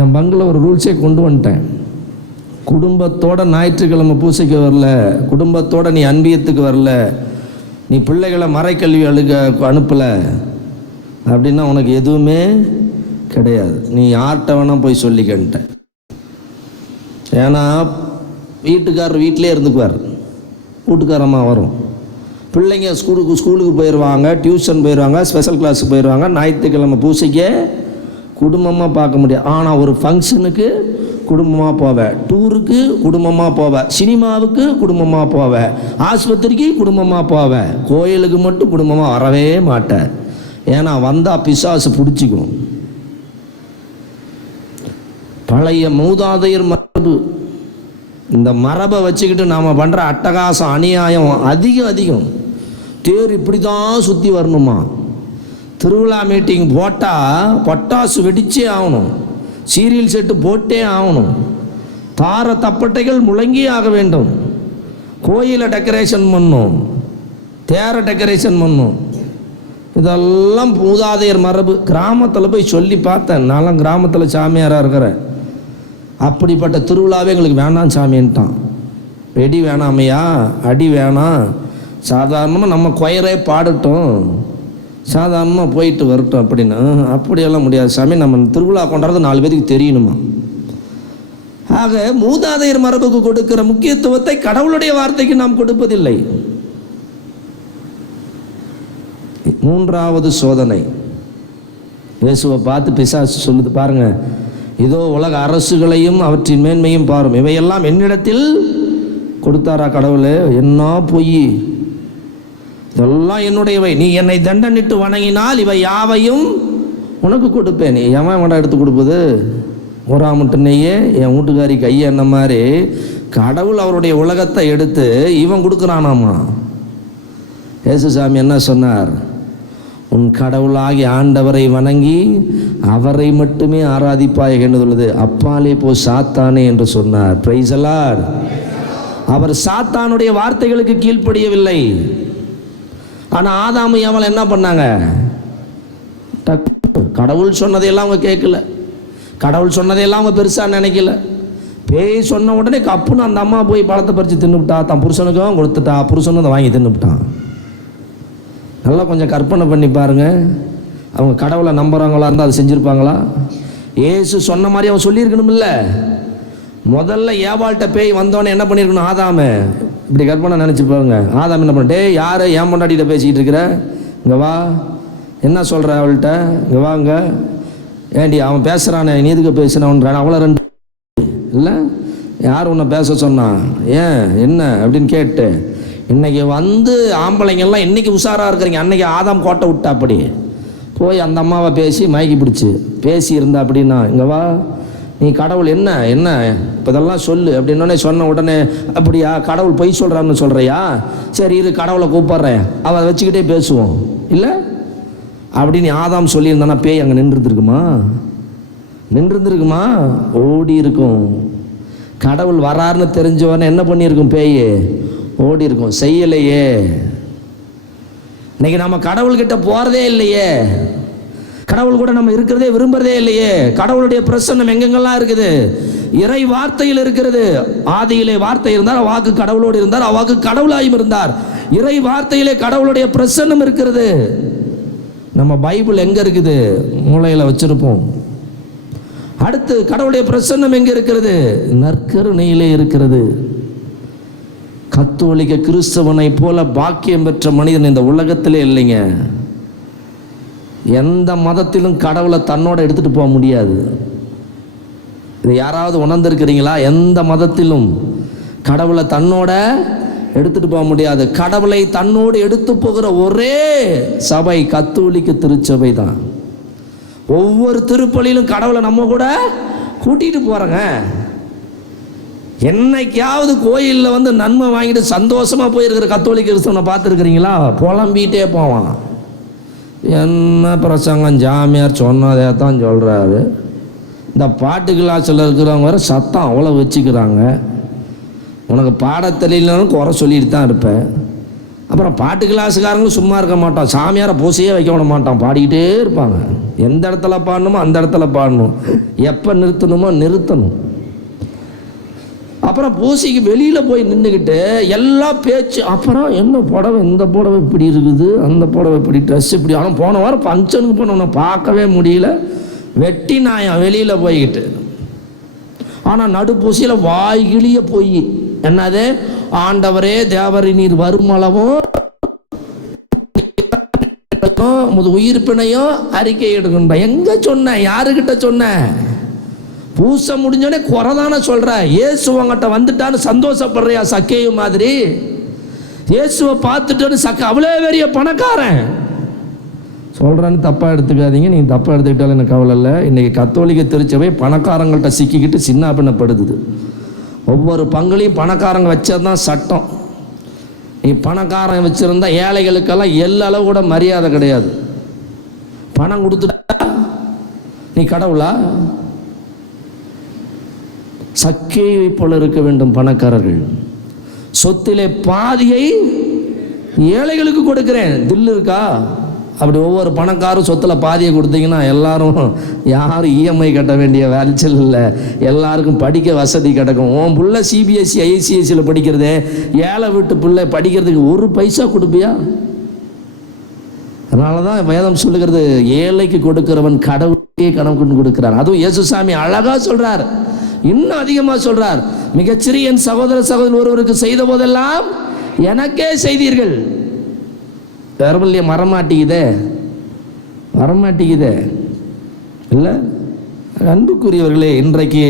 என் பங்கில் ஒரு ரூல்ஸே கொண்டு வந்துட்டேன். குடும்பத்தோட ஞாயிற்றுக்கிழமை பூசைக்கு வரல, குடும்பத்தோட நீ அன்பியத்துக்கு வரல, நீ பிள்ளைகளை மறைக்கல்வி அனுப்பல அப்படின்னா உனக்கு எதுவுமே கிடையாது. நீ யார்கிட்ட வேணா போய் சொல்லிக்கிட்ட. ஏன்னா வீட்டுக்காரர் வீட்டிலே இருந்துக்குவார், வீட்டுக்காரம்மா வரும், பிள்ளைங்க ஸ்கூலுக்கு போயிடுவாங்க, டியூஷன் போயிடுவாங்க, ஸ்பெஷல் கிளாஸுக்கு போயிடுவாங்க. ஞாயிற்றுக்கிழமை பூசைக்கே குடும்பமாக பார்க்க முடியாது. ஆனால் ஒரு ஃபங்க்ஷனுக்கு குடும்பமாக போவேன், டூருக்கு குடும்பமாக போவேன், சினிமாவுக்கு குடும்பமாக போவேன், ஆஸ்பத்திரிக்கு குடும்பமாக போவேன், கோயிலுக்கு மட்டும் குடும்பமாக வரவே மாட்டேன். ஏன்னா வந்தால் பிசாசு பிடிச்சிக்கும். பழைய மூதாதையர் மரபு, இந்த மரபை வச்சுக்கிட்டு நாம் பண்ணுற அட்டகாசம் அநியாயம் அதிகம். தேர் இப்படி தான் சுற்றி வரணுமா? திருவிழா மீட்டிங் போட்டால் பட்டாசு வெடிச்சே ஆகணும், சீரியல் செட்டு போட்டே ஆகணும், தார தப்பட்டைகள் முழங்கி ஆக வேண்டும், கோயிலை டெக்கரேஷன் பண்ணும், தேரை டெக்கரேஷன் பண்ணும். இதெல்லாம் மூதாதையர் மரபு. கிராமத்தில் போய் சொல்லி பார்த்தேன். நான்லாம் கிராமத்தில் சாமியாராக இருக்கிறேன். அப்படிப்பட்ட திருவிழாவே எங்களுக்கு வேணாம் சாமின்ட்டான். வெடி வேணாமையா, அடி வேணாம், சாதாரணமாக நம்ம கொயரே பாடட்டும், சாதாரணமாக போயிட்டு வரட்டும் அப்படின்னு. அப்படியெல்லாம் முடியாது சாமி, நம்ம திருவிழா கொண்டாடுறது 4 பேருக்கு தெரியணுமா? ஆக மூதாதையர் மரபுக்கு கொடுக்கிற முக்கியத்துவத்தை கடவுளுடைய வார்த்தைக்கு நாம் கொடுப்பதில்லை. 3வது சோதனை, இயேசுவை பார்த்து பிசாசு சொல்லுது, பாருங்க, இதோ உலக அரசுகளையும் அவற்றின் மேன்மையும் பாரும், இவையெல்லாம் என்னிடத்தில் கொடுத்தாரா கடவுளே? என்ன பொய், இதெல்லாம் என்னுடையவை, நீ என்னை தண்டனிட்டு வணங்கினால் இவை யாவையும் உனக்கு கொடுப்பேன். நீ எவன் எடுத்து கொடுப்பது? ஓராமட்டுனையே என் வீட்டுக்காரி கையை என்ன மாதிரி கடவுள் அவருடைய உலகத்தை எடுத்து இவன் கொடுக்குறானாமா. இயேசுசாமி என்ன சொன்னார்? உன் கடவுளாகி ஆண்டவரை வணங்கி அவரை மட்டுமே ஆராதிப்பாய் என்று சொல்லுது. அப்பாலே போ சாத்தானே என்று சொன்னார். Praise the Lord. அவர் சாத்தானுடைய வார்த்தைகளுக்கு கீழ்ப்படியவில்லை. ஆனால் ஆதாமு ஏவாள் என்ன பண்ணாங்க? கடவுள் சொன்னதையெல்லாம் அவங்க கேட்கல, கடவுள் சொன்னதையெல்லாம் அவங்க பெருசாக நினைக்கல. பேய் சொன்ன உடனே கப்புன்னு அந்த அம்மா போய் பழத்தை பறித்து தின்னுவிட்டா, தன் புருஷனுக்கும் கொடுத்துட்டா, புருஷனும் அதை வாங்கி தின்னுவிட்டான். நல்லா கொஞ்சம் கற்பனை பண்ணி பாருங்க, அவங்க கடவுளை நம்புறாங்களா இருந்தால் அதை செஞ்சுருப்பாங்களா? ஏசு சொன்ன மாதிரி அவன் சொல்லியிருக்கணும்ல. முதல்ல ஏவாள்கிட்ட பேய் வந்தோடனே என்ன பண்ணியிருக்கணும்? ஆதாம இப்படி கற்பனை நினச்சி பாருங்க. ஆதாம் என்ன பண்ண, டே யார் ஏன் பொண்டாட்டிகிட்ட பேசிக்கிட்டு இருக்கிற, இங்கே வா, என்ன சொல்கிற அவள்கிட்ட, இங்கே வாங்க, ஏண்டி அவன் பேசுகிறானே நீ எதுக்கு பேசுனான், அவளை 2 இல்லை, யார் உன்னை பேச சொன்னான், ஏன் என்ன அப்படின்னு கேட்டு, இன்னைக்கு வந்து ஆம்பளைங்கெல்லாம் இன்னைக்கு உஷாராக இருக்கிறீங்க, அன்னைக்கு ஆதாம் கோட்டை விட்டா அப்படி போய் அந்த அம்மாவை பேசி மயக்கி பிடிச்சி பேசி இருந்தா அப்படின்னா, இங்கே வா, நீ கடவுள் என்ன என்ன இப்போ இதெல்லாம் சொல்லு அப்படின்னோடனே சொன்ன உடனே, அப்படியா கடவுள் பொய் சொல்கிறான்னு சொல்கிறியா, சரி இரு கடவுளை கூப்பிட்றேன், அவளை வச்சுக்கிட்டே பேசுவோம் இல்லை அப்படின்னு ஆதாம் சொல்லியிருந்தானா பேய் அங்கே நின்றுருந்துருக்குமா? ஓடி இருக்கும். கடவுள் வராருன்னு தெரிஞ்சவனே என்ன பண்ணியிருக்கும்? பேய் ஓடி இருக்கும். செய்யலையே. இன்னைக்கு நம்ம கடவுள்கிட்ட போகிறதே இல்லையே, கடவுள் கூட நம்ம இருக்கிறதே விரும்புறதே இல்லையே. கடவுளுடைய பிரசன்னம் எங்கெங்கெல்லாம் இருக்குது? இறை வார்த்தையில் இருக்கிறது. ஆதியிலே வார்த்தை இருந்தார், அவ்வாக்கு கடவுளோடு இருந்தார், அவ்வாக்கு கடவுளாயும் இருந்தார். இறை வார்த்தையிலே கடவுளுடைய பிரசன்னம் இருக்கிறது. நம்ம பைபிள் எங்க இருக்குது? மூளையில் வச்சிருப்போம். அடுத்து கடவுளுடைய பிரசன்னம் எங்க இருக்கிறது? நற்கருணையிலே இருக்கிறது. கத்தோலிக்க கிறிஸ்தவனை போல பாக்கியம் பெற்ற மனிதன் இந்த உலகத்திலே இல்லைங்க. எந்த மதத்திலும் கடவுளை தன்னோட எடுத்துட்டு போக முடியாது. இதை யாராவது உணர்ந்திருக்கிறீங்களா? எந்த மதத்திலும் கடவுளை தன்னோட எடுத்துட்டு போக முடியாது. கடவுளை தன்னோடு எடுத்து போகிற ஒரே சபை கத்தோலிக்க திருச்சபை தான். ஒவ்வொரு திருப்பலியிலும் கடவுளை நம்ம கூட கூட்டிட்டு போறோங்க. என்னைக்காவது கோயிலில் வந்து நன்மை வாங்கிட்டு சந்தோஷமா போயிருக்கிற கத்தோலிக்க கிறிஸ்தவனை பார்த்துருக்கிறீங்களா? புலம்பிகிட்டே போவான். என்ன பிரசங்கம், ஜாமியார் சொன்னதே தான் சொல்கிறாரு. இந்த பாட்டு கிளாஸில் இருக்கிறவங்க வேறு சத்தம் அவ்வளோ வச்சுக்கிறாங்க. உனக்கு பாட தெரியலனாலும் குறை சொல்லிட்டு தான் இருப்பேன். அப்புறம் பாட்டு கிளாஸுக்காரங்களும் சும்மா இருக்க மாட்டான், சாமியாரை பூசையே வைக்க விட மாட்டான், பாடிக்கிட்டே இருப்பாங்க. எந்த இடத்துல பாடணுமோ அந்த இடத்துல பாடணும், எப்போ நிறுத்தணுமோ நிறுத்தணும். அப்புறம் பூசைக்கு வெளியில் போய் நின்றுக்கிட்டு எல்லா பேச்சு, அப்புறம் என்ன புடவை, இந்த புடவை இப்படி இருக்குது, அந்த புடவை இப்படி, ட்ரெஸ் இப்படி. ஆனால் போன வாரம் ஃபங்க்ஷனுக்கு போனோம்னா பார்க்கவே முடியல, வெட்டி நாயம் வெளியில் போய்கிட்டு. ஆனால் நடுப்பூசியில் வாய்கிளிய போய் என்னது, ஆண்டவரே தேவரி நீர் வருமளவும் உயிர்ப்பினையும் அறிக்கை எடுக்கின்ற. எங்க சொன்ன, யாருக்கிட்ட சொன்ன? பூசை முடிஞ்சோடனே குறைதான சொல்ற. இயேசு உங்ககிட்ட வந்துட்டான்னு சந்தோஷப்படுறியா சக்கேயு மாதிரி? இயேசுவை பார்த்துட்டோன்னு அவ்வளோ பெரிய பணக்காரன் சொல்கிறேன்னு தப்பாக எடுத்துக்காதீங்க. நீங்கள் தப்பாக எடுத்துக்கிட்டாலும் எனக்கு கவலை இல்லை. இன்றைக்கி கத்தோலிக்க திருச்சபை பணக்காரங்கள்ட்ட சிக்கிக்கிட்டு சின்ன பின்னப்படுது. ஒவ்வொரு பங்குலையும் பணக்காரங்க வச்சது தான் சட்டம். நீ பணக்காரன் வச்சுருந்தா ஏழைகளுக்கெல்லாம் அளவு கூட மரியாதை கிடையாது. பணம் கொடுத்துட்டா நீ கடவுளா? சக்கேயை போல இருக்க வேண்டும் பணக்காரர்கள். சொத்திலே பாதியை ஏழைகளுக்கு கொடுக்கிறேன், தில்லு இருக்கா? அப்படி ஒவ்வொரு பணக்காரும் சொத்தில் பாதியை கொடுத்தீங்கன்னா எல்லாரும், யாரும் இஎம்ஐ கட்ட வேண்டிய வேலைச்சல் இல்லை, எல்லாருக்கும் படிக்க வசதி கிடக்கும். உன் பிள்ளை சிபிஎஸ்சி ஐசிஎஸ்சியில் படிக்கிறதே, ஏழை வீட்டு பிள்ளை படிக்கிறதுக்கு ஒரு பைசா கொடுப்பியா? அதனால தான் வேதம் சொல்லுகிறது, ஏழைக்கு கொடுக்கிறவன் கடவுளுக்கே கணக்கு கொடுக்கிறார். அதுவும் இயேசுசாமி அழகா சொல்றார், இன்னும் அதிகமாக சொல்றார், மிகச்சிறிய என் சகோதர சகோதரி ஒருவருக்கு செய்த போதெல்லாம் எனக்கே செய்தீர்கள். வேறபல்லிய வரமாட்டேங்குதே இல்லை? அன்புக்குரியவர்களே, இன்றைக்கு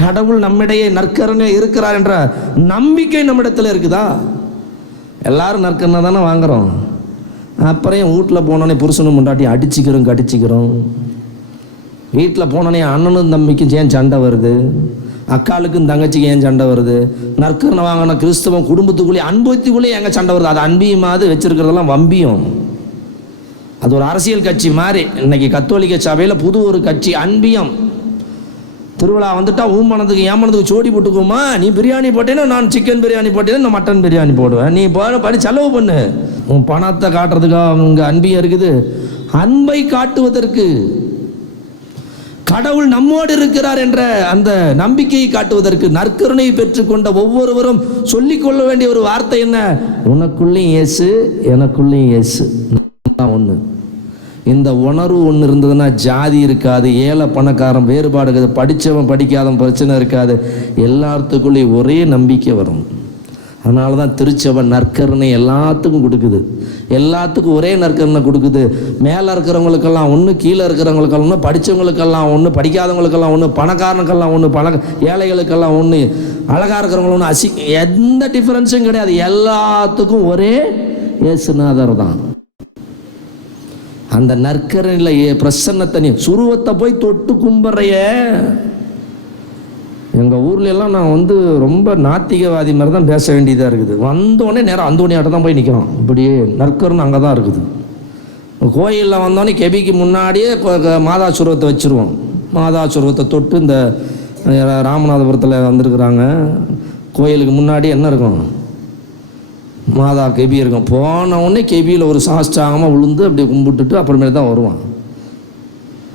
கடவுள் நம்மிடையே நற்கரனே இருக்கிறார் என்ற நம்பிக்கை நம்மிடத்தில் இருக்குதா? எல்லாரும் நற்கரனை தானே வாங்குறோம். அப்புறம் வீட்டில் போனோடனே புருஷனும் முண்டாட்டி கடிச்சிக்கிறோம். வீட்டில் போனோடனே அண்ணனும் தம்பிக்கும் ஏன் சண்டை வருது, அக்காளுக்கும் தங்கச்சிக்கு ஏன் சண்டை வருது? நற்கரணை வாங்கின கிறிஸ்தவம் குடும்பத்துக்குள்ளே அன்பத்துக்குள்ளே எங்கே சண்டை வருது? அது அன்பியமாவது வச்சிருக்கிறதெல்லாம் வம்பியம். அது ஒரு அரசியல் கட்சி மாதிரி. இன்னைக்கு கத்தோலிக்க சபையில் புது ஒரு கட்சி, அன்பியம். திருவிழா வந்துட்டா ஊமனத்துக்கு ஏமனத்துக்கு சோடி போட்டுக்குமா, நீ பிரியாணி போட்டேன்னா நான் சிக்கன் பிரியாணி போட்டேன்னா நான் மட்டன் பிரியாணி போடுவேன், நீ படி செலவு பண்ணு. உன் பணத்தை காட்டுறதுக்காக அவங்க அன்பியம் இருக்குது. அன்பை காட்டுவதற்கு, கடவுள் நம்மோடு இருக்கிறார் என்ற அந்த நம்பிக்கையை காட்டுவதற்கு, நற்கருணை பெற்றுக்கொண்ட ஒவ்வொருவரும் சொல்லிக்கொள்ள வேண்டிய ஒரு வார்த்தை என்ன? உனக்குள்ளேயும் இயேசு, எனக்குள்ளேயும் இயேசு ஒன்று. இந்த உணர்வு ஒன்று இருந்ததுன்னா ஜாதி இருக்காது, ஏழை பணக்காரன் வேறுபாடு இருக்காது, படித்தவன் படிக்காதவன் பிரச்சனை இருக்காது, எல்லாத்துக்குள்ளேயும் ஒரே நம்பிக்கை வரும். அதனால தான் திருச்சபை நற்கருணை எல்லாத்துக்கும் கொடுக்குது, எல்லாத்துக்கும் ஒரே நற்கருணை கொடுக்குது. மேலே இருக்கிறவங்களுக்கெல்லாம் ஒன்று, கீழே இருக்கிறவங்களுக்கெல்லாம் ஒன்று, படித்தவங்களுக்கெல்லாம் ஒன்று, படிக்காதவங்களுக்கெல்லாம் ஒன்று, பணக்காரனுக்கெல்லாம் ஒன்று, ஏழைகளுக்கெல்லாம் ஒன்று, அழகாக இருக்கிறவங்களும் ஒன்று, எந்த டிஃப்ரென்ஸும் கிடையாது. எல்லாத்துக்கும் ஒரே இயேசுநாதர் தான். அந்த நற்கருணையில் பிரசன்னத்தை, நீ சுருவத்தை போய் தொட்டு கும்பிட்றைய. எங்கள் ஊர்ல எல்லாம் நான் ரொம்ப நாத்திகவாதி மாதிரி தான் பேச வேண்டியதாக இருக்குது. வந்தோடனே நேரம் அந்தோணியாட்ட தான் போய் நிற்கிறோம். இப்படியே நற்கருணை அங்கே தான் இருக்குது. கோயிலில் வந்தோடனே கெபிக்கு முன்னாடியே மாதா சுருவத்தை வச்சுருவோம். மாதா சுருவத்தை தொட்டு, இந்த ராமநாதபுரத்தில் வந்திருக்கிறாங்க, கோயிலுக்கு முன்னாடி என்ன இருக்கும்? மாதா கெபி இருக்கும். போன உடனே கெபியில் ஒரு சாஷ்டாங்கமாக விழுந்து அப்படியே கும்பிட்டுட்டு அப்புறமேல தான் வருவான்.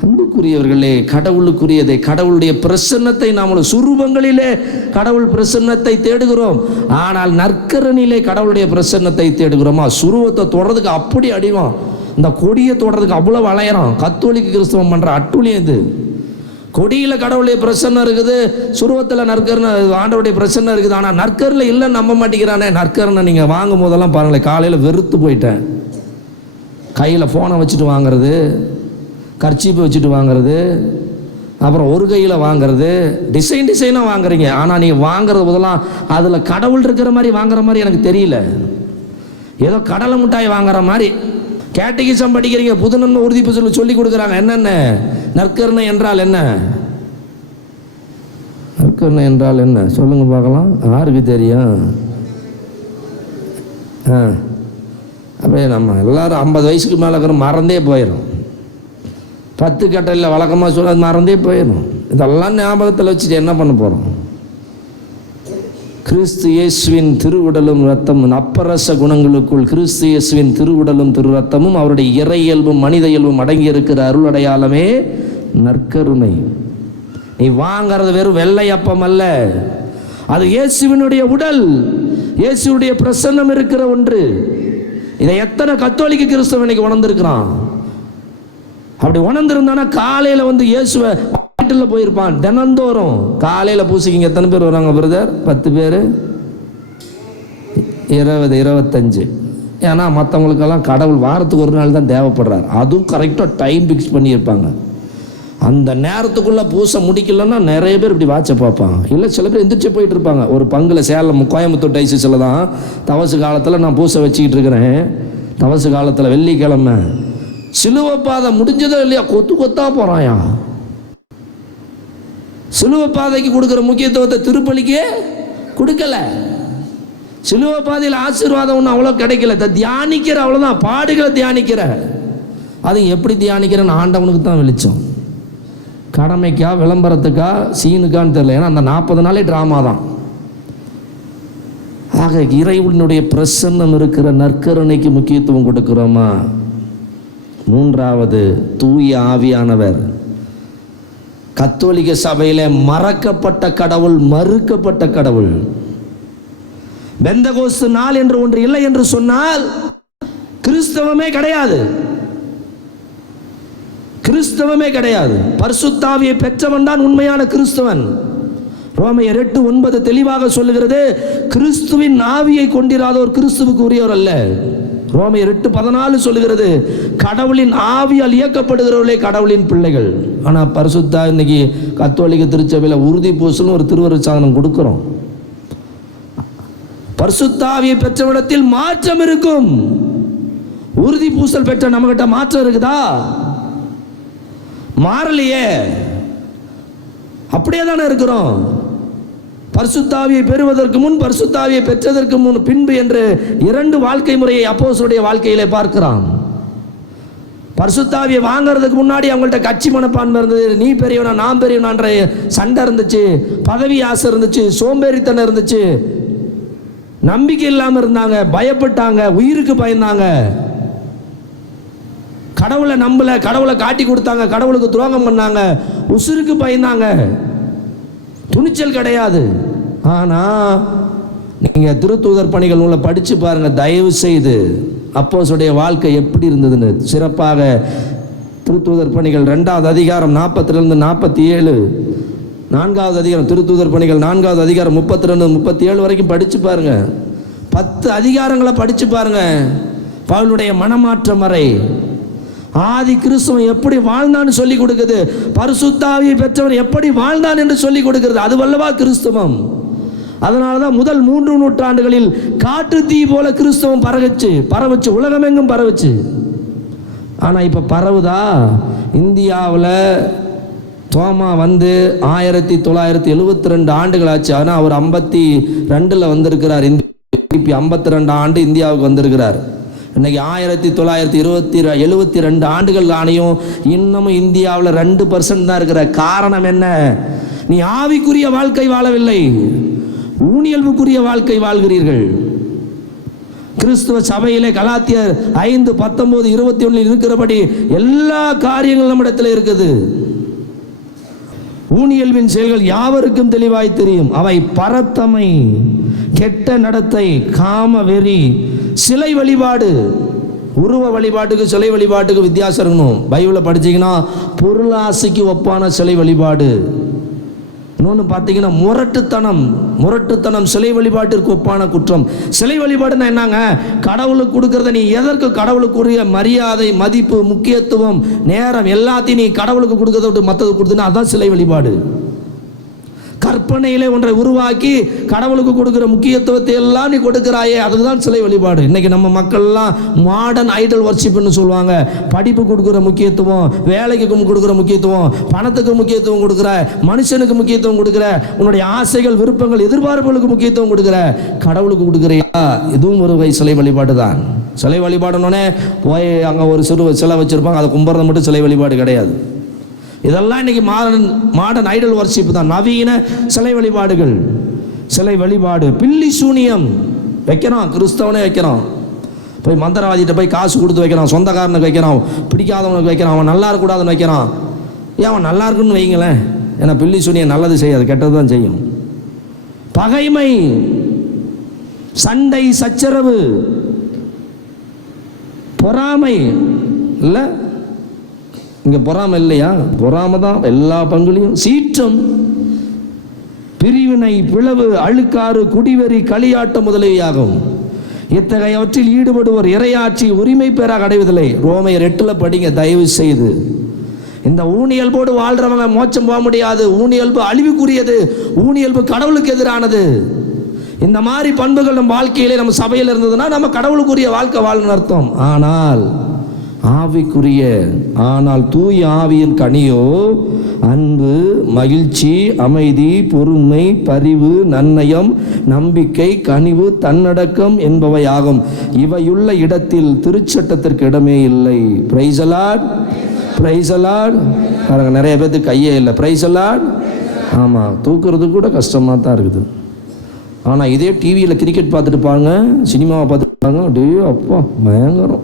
அன்புக்குரியவர்களே, கடவுளுக்குரியதை, கடவுளுடைய பிரசன்னத்தை நாம் சுரூபங்களிலே கடவுள் பிரசன்னத்தை தேடுகிறோம். ஆனால் நற்கரனிலே கடவுளுடைய பிரசன்னத்தை தேடுகிறோமா? சுரூபத்தை தொடறதுக்கு அப்படி அடிவோம், இந்த கொடியை தொடறதுக்கு அவ்வளவு அலையிறோம். கத்தோலிக்க கிறிஸ்தவம் பண்ற அட்டுழியம் இது. கொடியில் கடவுளுடைய பிரசன்னம் இருக்குது, சுருவத்தில் நற்கருணை ஆண்டவருடைய பிரசன்னம் இருக்குது. ஆனால் நற்கரில் இல்லைன்னு நம்ப மாட்டேங்கிறானே. நற்கருணை நீங்கள் வாங்கும் போதெல்லாம் பாருங்களேன், காலையில் வெறுத்து போயிட்டேன். கையில் ஃபோனை வச்சுட்டு வாங்கிறது, கர்ச்சீப்பை வச்சுட்டு வாங்கிறது, அப்புறம் ஒரு கையில் வாங்கிறது, டிசைனாக வாங்குறீங்க. ஆனால் நீங்கள் வாங்குறது போதெல்லாம் அதில் கடவுள் இருக்கிற மாதிரி வாங்குற மாதிரி எனக்கு தெரியல. ஏதோ கடலை மிட்டாய் வாங்குற மாதிரி. கேட்டகிசம் படிக்கிறீங்க, புதுநன்மை உறுதிப்பு சொல்லி கொடுக்குறாங்க. என்னென்ன நற்கருணை என்றால் என்ன? நற்கருணை என்றால் என்ன சொல்லுங்க பார்க்கலாம். யாருக்கு தெரியும்? அப்படியே நம்ம எல்லோரும் 50 வயசுக்கு மேலே இருக்கிற மறந்தே போயிடும். 10 கட்டையில் வழக்கமாக சொல்ல அது மறந்தே போயிடும். இதெல்லாம் ஞாபகத்தில் வச்சுட்டு என்ன பண்ண போகிறோம்? கிறிஸ்து இயேசுவின் திருவுடலும் இரத்தமும், அப்பரச குணங்களுக்குள் கிறிஸ்து இயேசுவின் திருவுடலும் திரு இரத்தமும் அவருடைய இறை இயல்பும் மனித இயல்பும் அடங்கி இருக்கிற அருள் அடையாளமே நற்கருணை. நீ வாங்கிறது வெறும் வெள்ளை அப்பம் அல்ல, அது இயேசுவினுடைய உடல், இயேசுடைய பிரசன்னம் இருக்கிற ஒன்று. இதை எத்தனை கத்தோலிக்க கிறிஸ்தவன் இன்னைக்கு உணர்ந்திருக்கிறான்? அப்படி உணர்ந்திருந்தானா காலையில் வந்து இயேசுவை வீட்டில் போயிருப்பான். தினந்தோறும் காலையில் பூசிக்கிங்க எத்தனை பேர் வராங்க பிரதர்? 10 பேர், 20, 25. ஏன்னா மற்றவங்களுக்கெல்லாம் கடவுள் வாரத்துக்கு ஒரு நாள் தான் தேவைப்படுறார். அதுவும் கரெக்டாக டைம் ஃபிக்ஸ் பண்ணியிருப்பாங்க. அந்த நேரத்துக்குள்ளே பூசை முடிக்கலன்னா நிறைய பேர் இப்படி வாட்சை பார்ப்பாங்க. இல்லை சில பேர் எந்திரிச்சு போயிட்டு இருப்பாங்க. ஒரு பங்கில் சேலம் கோயம்புத்தூர் டைசிஸில் தான் தவசு காலத்தில் நான் பூசை வச்சுக்கிட்டு இருக்கிறேன். தவசு காலத்தில் வெள்ளிக்கிழமை சிலுவை பாதை முடிஞ்சதோ இல்லையா கொத்து கொத்தா போகிறாயா. சிலுவை பாதைக்கு கொடுக்குற முக்கியத்துவத்தை திருப்பலிக்கு கொடுக்கல. சிலுவை பாதையில் ஆசீர்வாதம் ஒன்றும் அவ்வளோ கிடைக்கல. தியானிக்கிற அவ்வளோதான், பாடுகளை தியானிக்கிற. அது எப்படி தியானிக்கிறேன்னு ஆண்டவனுக்கு தான் வெளிச்சம். கடமைக்கா விளம்பரத்துக்கா சீனுக்கான்னு தெரியல. ஏன்னா அந்த 40 நாளே ட்ராமா தான். ஆக இறைவனுடைய பிரசன்னம் இருக்கிற நற்கருணைக்கு முக்கியத்துவம் கொடுக்கிறோமா? 3வது தூய ஆவியானவர். கத்தோலிக்க சபையில மறக்கப்பட்ட கடவுள், மறுக்கப்பட்ட கடவுள். பெந்தகோஸ்து நாள் என்று ஒன்று இல்லை என்று சொன்னால் கிறிஸ்தவமே கிடையாது. கிறிஸ்தவமே கிடையாது. பரிசுத்த ஆவியை பெற்றவன் தான் உண்மையான கிறிஸ்தவன். ரோமையர் 8:9 தெளிவாக சொல்லுகிறது, கிறிஸ்துவின் ஆவியை கொண்டிராதோர் கிறிஸ்துவுக்கு உரியவர் அல்ல. ரோமையர் 8:14 சொல்லுகிறது, கடவுளின் ஆவியால் இயக்கப்படுகிறவர்களே கடவுளின் பிள்ளைகள். ஆனால் பரிசுத்தா இன்னைக்கு கத்தோலிக்க திருச்சபையில் உறுதி பூசல்னு ஒரு திருவருட் சாதனம் கொடுக்கிறோம். பரிசுத்த ஆவியை பெற்றவிடத்தில் மாற்றம் இருக்கும். உறுதி பூசல் பெற்ற நம்மகிட்ட மாற்றம் இருக்குதா? மாறலையே, அப்படியே தானே இருக்கிறோம். பரிசுத்த ஆவியை பெறுவதற்கு முன், பரிசுத்த ஆவியை பெற்றதற்கு முன், பின்பு என்று 2 வாழ்க்கை முறையை அப்போஸ்தலருடைய வாழ்க்கையிலே பார்க்கிறோம். பரிசுத்த ஆவியை வாங்கிறதுக்கு முன்னாடி அவங்கள்ட்ட கட்சி மனப்பான்மை இருந்தது. நீ பெரியவனா நான் பெரியவனான்ற சண்டை இருந்துச்சு, பதவி ஆசை இருந்துச்சு, சோம்பேறித்தனம் இருந்துச்சு, நம்பிக்கை இல்லாமல் இருந்தாங்க, பயப்பட்டாங்க, உயிருக்கு பயந்தாங்க, கடவுளை நம்பல, கடவுளை காட்டி கொடுத்தாங்க, கடவுளுக்கு துரோகம் பண்ணாங்க, உசுருக்கு பயந்தாங்க, துணிச்சல் கிடையாது. ஆனா நீங்க திருத்தூதர் பணிகள் நூலை படிச்சு பாருங்க தயவு செய்து. அப்போஸ்தலருடைய வாழ்க்கை எப்படி இருந்ததுன்னு சிறப்பாக திருத்தூதர் பணிகள் 2வது அதிகாரம் 40 47, 4வது அதிகாரம் திருத்தூதர் பணிகள் 4வது அதிகாரம் 32 37 வரைக்கும் படிச்சு பாருங்க. 10 அதிகாரங்களை படிச்சு பாருங்க. பவுலுடைய மனமாற்றம் வரை ஆதி கிறிஸ்துவன் எப்படி வாழ்ந்தான்னு சொல்லி கொடுக்குது. பரிசுத்த ஆவியை பெற்றவர் எப்படி வாழ்ந்தான் என்று சொல்லி கொடுக்கிறது. அதுவல்லவா கிறிஸ்துவம். அதனாலதான் முதல் 3 நூற்றாண்டுகளில் காட்டு தீ போல கிறிஸ்தவம் பரவச்சு உலகமெங்கும் பரவச்சு. ஆனா இப்ப பரவுதா? இந்தியாவில் தோமா வந்து 1972 ஆண்டுகள் ஆச்சு. ஆனால் அவர் 52 வந்திருக்கிறார். 52 ஆண்டு இந்தியாவுக்கு வந்திருக்கிறார். இன்னைக்கு 1972 ஆண்டுகள் ஆணையும் இன்னமும் இந்தியாவில் 2% தான் இருக்கிற. காரணம் என்ன? நீ ஆவிக்குரிய வாழ்க்கை வாழவில்லை, ஊனியல்புக்குரிய வாழ்க்கை வாழ்கிறீர்கள். கிறிஸ்துவ சபையிலே கலாத்தியர் 5:19-21 இருக்கிறபடி எல்லா காரியங்களும் நம்மிடத்தில் இருக்குது. ஊனியல்வின் செயல்கள் யாவருக்கும் தெளிவாய் தெரியும். அவை பரத்தமை, கெட்ட நடத்தை, காம வெறி, சிலை வழிபாடு. உருவ வழிபாட்டுக்கு சிலை வழிபாட்டுக்கு வித்தியாசம் இருக்கணும். பைபிளை படிச்சீங்கன்னா பொருளாசைக்கு ஒப்பான சிலை வழிபாடு. இன்னொன்று பார்த்தீங்கன்னா முரட்டுத்தனம் சிலை வழிபாட்டிற்கு ஒப்பான குற்றம். சிலை வழிபாடுன்னா என்னங்க? கடவுளுக்கு கொடுக்கறத நீ எதற்கு கடவுளுக்குரிய மரியாதை, மதிப்பு, முக்கியத்துவம், நேரம் எல்லாத்தையும் நீ கடவுளுக்கு கொடுக்கறத விட்டு மற்றதுக்கு கொடுத்தனா அதான் சிலை வழிபாடு. கற்பனையிலே ஒன்றை உருவாக்கி கடவுளுக்கு கொடுக்கிற முக்கியத்துவத்தை எல்லாம் நீ கொடுக்கிறாயே, அதுதான் சிலை வழிபாடு. இன்னைக்கு நம்ம மக்கள்லாம் மாடர்ன் ஐடல் வர்ஷிப்னு சொல்லுவாங்க. படிப்பு கொடுக்குற முக்கியத்துவம், வேலைக்கு கொடுக்குற முக்கியத்துவம், பணத்துக்கு முக்கியத்துவம் கொடுக்குற, மனுஷனுக்கு முக்கியத்துவம் கொடுக்குற, உன்னுடைய ஆசைகள் விருப்பங்கள் எதிர்பார்ப்புகளுக்கு முக்கியத்துவம் கொடுக்குற, கடவுளுக்கு கொடுக்குறியா? இதுவும் ஒரு வகை சிலை வழிபாடு தான். சிலை வழிபாடுனோடனே போய் அங்கே ஒரு சிலை வச்சிருப்பாங்க, அதை கும்பிட்றது மட்டும் சிலை வழிபாடு கிடையாது. இதெல்லாம் இன்னைக்கு மாடர்ன் ஐடல் வர்ஷிப் தான், நவீன சிலை வழிபாடுகள். சிலை வழிபாடு, பில்லி சூனியம் வைக்கிறான், கிறிஸ்தவனே வைக்கிறான். போய் மந்திரவாதிகிட்ட போய் காசு கொடுத்து வைக்கிறான், சொந்தக்காரனுக்கு வைக்கிறான், பிடிக்காதவனுக்கு வைக்கிறான், அவன் நல்லா இருக்கக்கூடாதுன்னு வைக்கிறான். ஏன் அவன் நல்லா இருக்குன்னு வைங்களேன், ஏன்னா பில்லி சூனியம் நல்லது செய்யாது, கெட்டது தான் செய்யும். பகைமை, சண்டை, சச்சரவு, பொறாமை இல்லை, இங்கே பொறாமை இல்லையா? பொறாமை தான் எல்லா பங்குலையும். சீற்றம், பிரிவினை, பிளவு, அழுக்காறு, குடிவெறி, களியாட்டம் முதலியாகும். இத்தகையவற்றில் ஈடுபடுவோர் இறையாட்சி உரிமை பெறாக அடைவதில்லை. ரோமையர் 8 படிங்க தயவு செய்து. இந்த ஊனியல்போடு வாழ்றவங்க மோட்சம் போக முடியாது. ஊனியல்பு அழிவுக்குரியது, ஊனியல்பு கடவுளுக்கு எதிரானது. இந்த மாதிரி பண்புகள் நம்ம வாழ்க்கையிலே நம்ம சபையில் இருந்ததுன்னா நம்ம கடவுளுக்குரிய வாழ்க்கை வாழணும்னு அர்த்தம். ஆனால் தூய ஆவியின் கனியோ அன்பு, மகிழ்ச்சி, அமைதி, பொறுமை, பரிவு, நன்னயம், நம்பிக்கை, கனிவு, தன்னடக்கம் என்பவையாகும். இவையுள்ள இடத்தில் திருச்சட்டத்திற்கு இடமே இல்லை. Praise the Lord, praise the Lord. நிறைய பேருக்கு கையே இல்லை. Praise the Lord. ஆமாம், தூக்குறது கூட கஷ்டமாக தான் இருக்குது. ஆனால் இதே டிவியில் கிரிக்கெட் பார்த்துட்டு பாருங்க, சினிமாவை பார்த்துட்டு பாருங்க, அப்படியே அப்பா பயங்கரம்.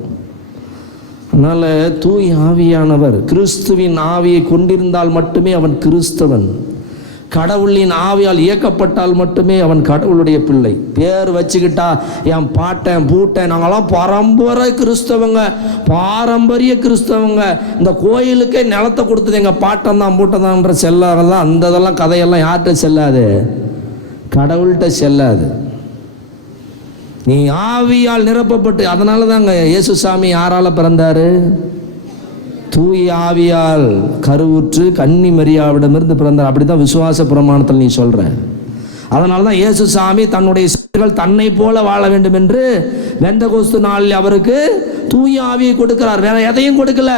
அதனால் தூய் ஆவியானவர் கிறிஸ்துவின் ஆவியை கொண்டிருந்தால் மட்டுமே அவன் கிறிஸ்தவன். கடவுளின் ஆவியால் இயக்கப்பட்டால் மட்டுமே அவன் கடவுளுடைய பிள்ளை. பேர் வச்சுக்கிட்டா என் பாட்டன் பூட்டன், நாங்களாம் பரம்பரை கிறிஸ்தவங்க, பாரம்பரிய கிறிஸ்தவங்க, இந்த கோயிலுக்கே நிலத்தை கொடுத்தது எங்கள் பாட்டன் தான் பூட்டன் தான்ன்ற செல்லாதெல்லாம், அந்த இதெல்லாம் கதையெல்லாம் யார்கிட்ட செல்லாது? கடவுள்கிட்ட செல்லாது. நீ ஆவியால் நிரப்பப்பட்டு, அதனால தாங்க இயேசு சாமி யாரால பிறந்தாரு? தூய ஆவியால் கருவுற்று கன்னி மரியாவிடமிருந்து பிறந்தார். அப்படிதான் விசுவாச பிரமாணத்தில் நீ சொல்ற. அதனால தான் இயேசு சாமி தன்னுடைய சீடர்கள் தன்னை போல வாழ வேண்டும் என்று பெந்தகோஸ்து நாளில் அவருக்கு தூய ஆவியை கொடுக்கிறார். வேற எதையும் கொடுக்கல.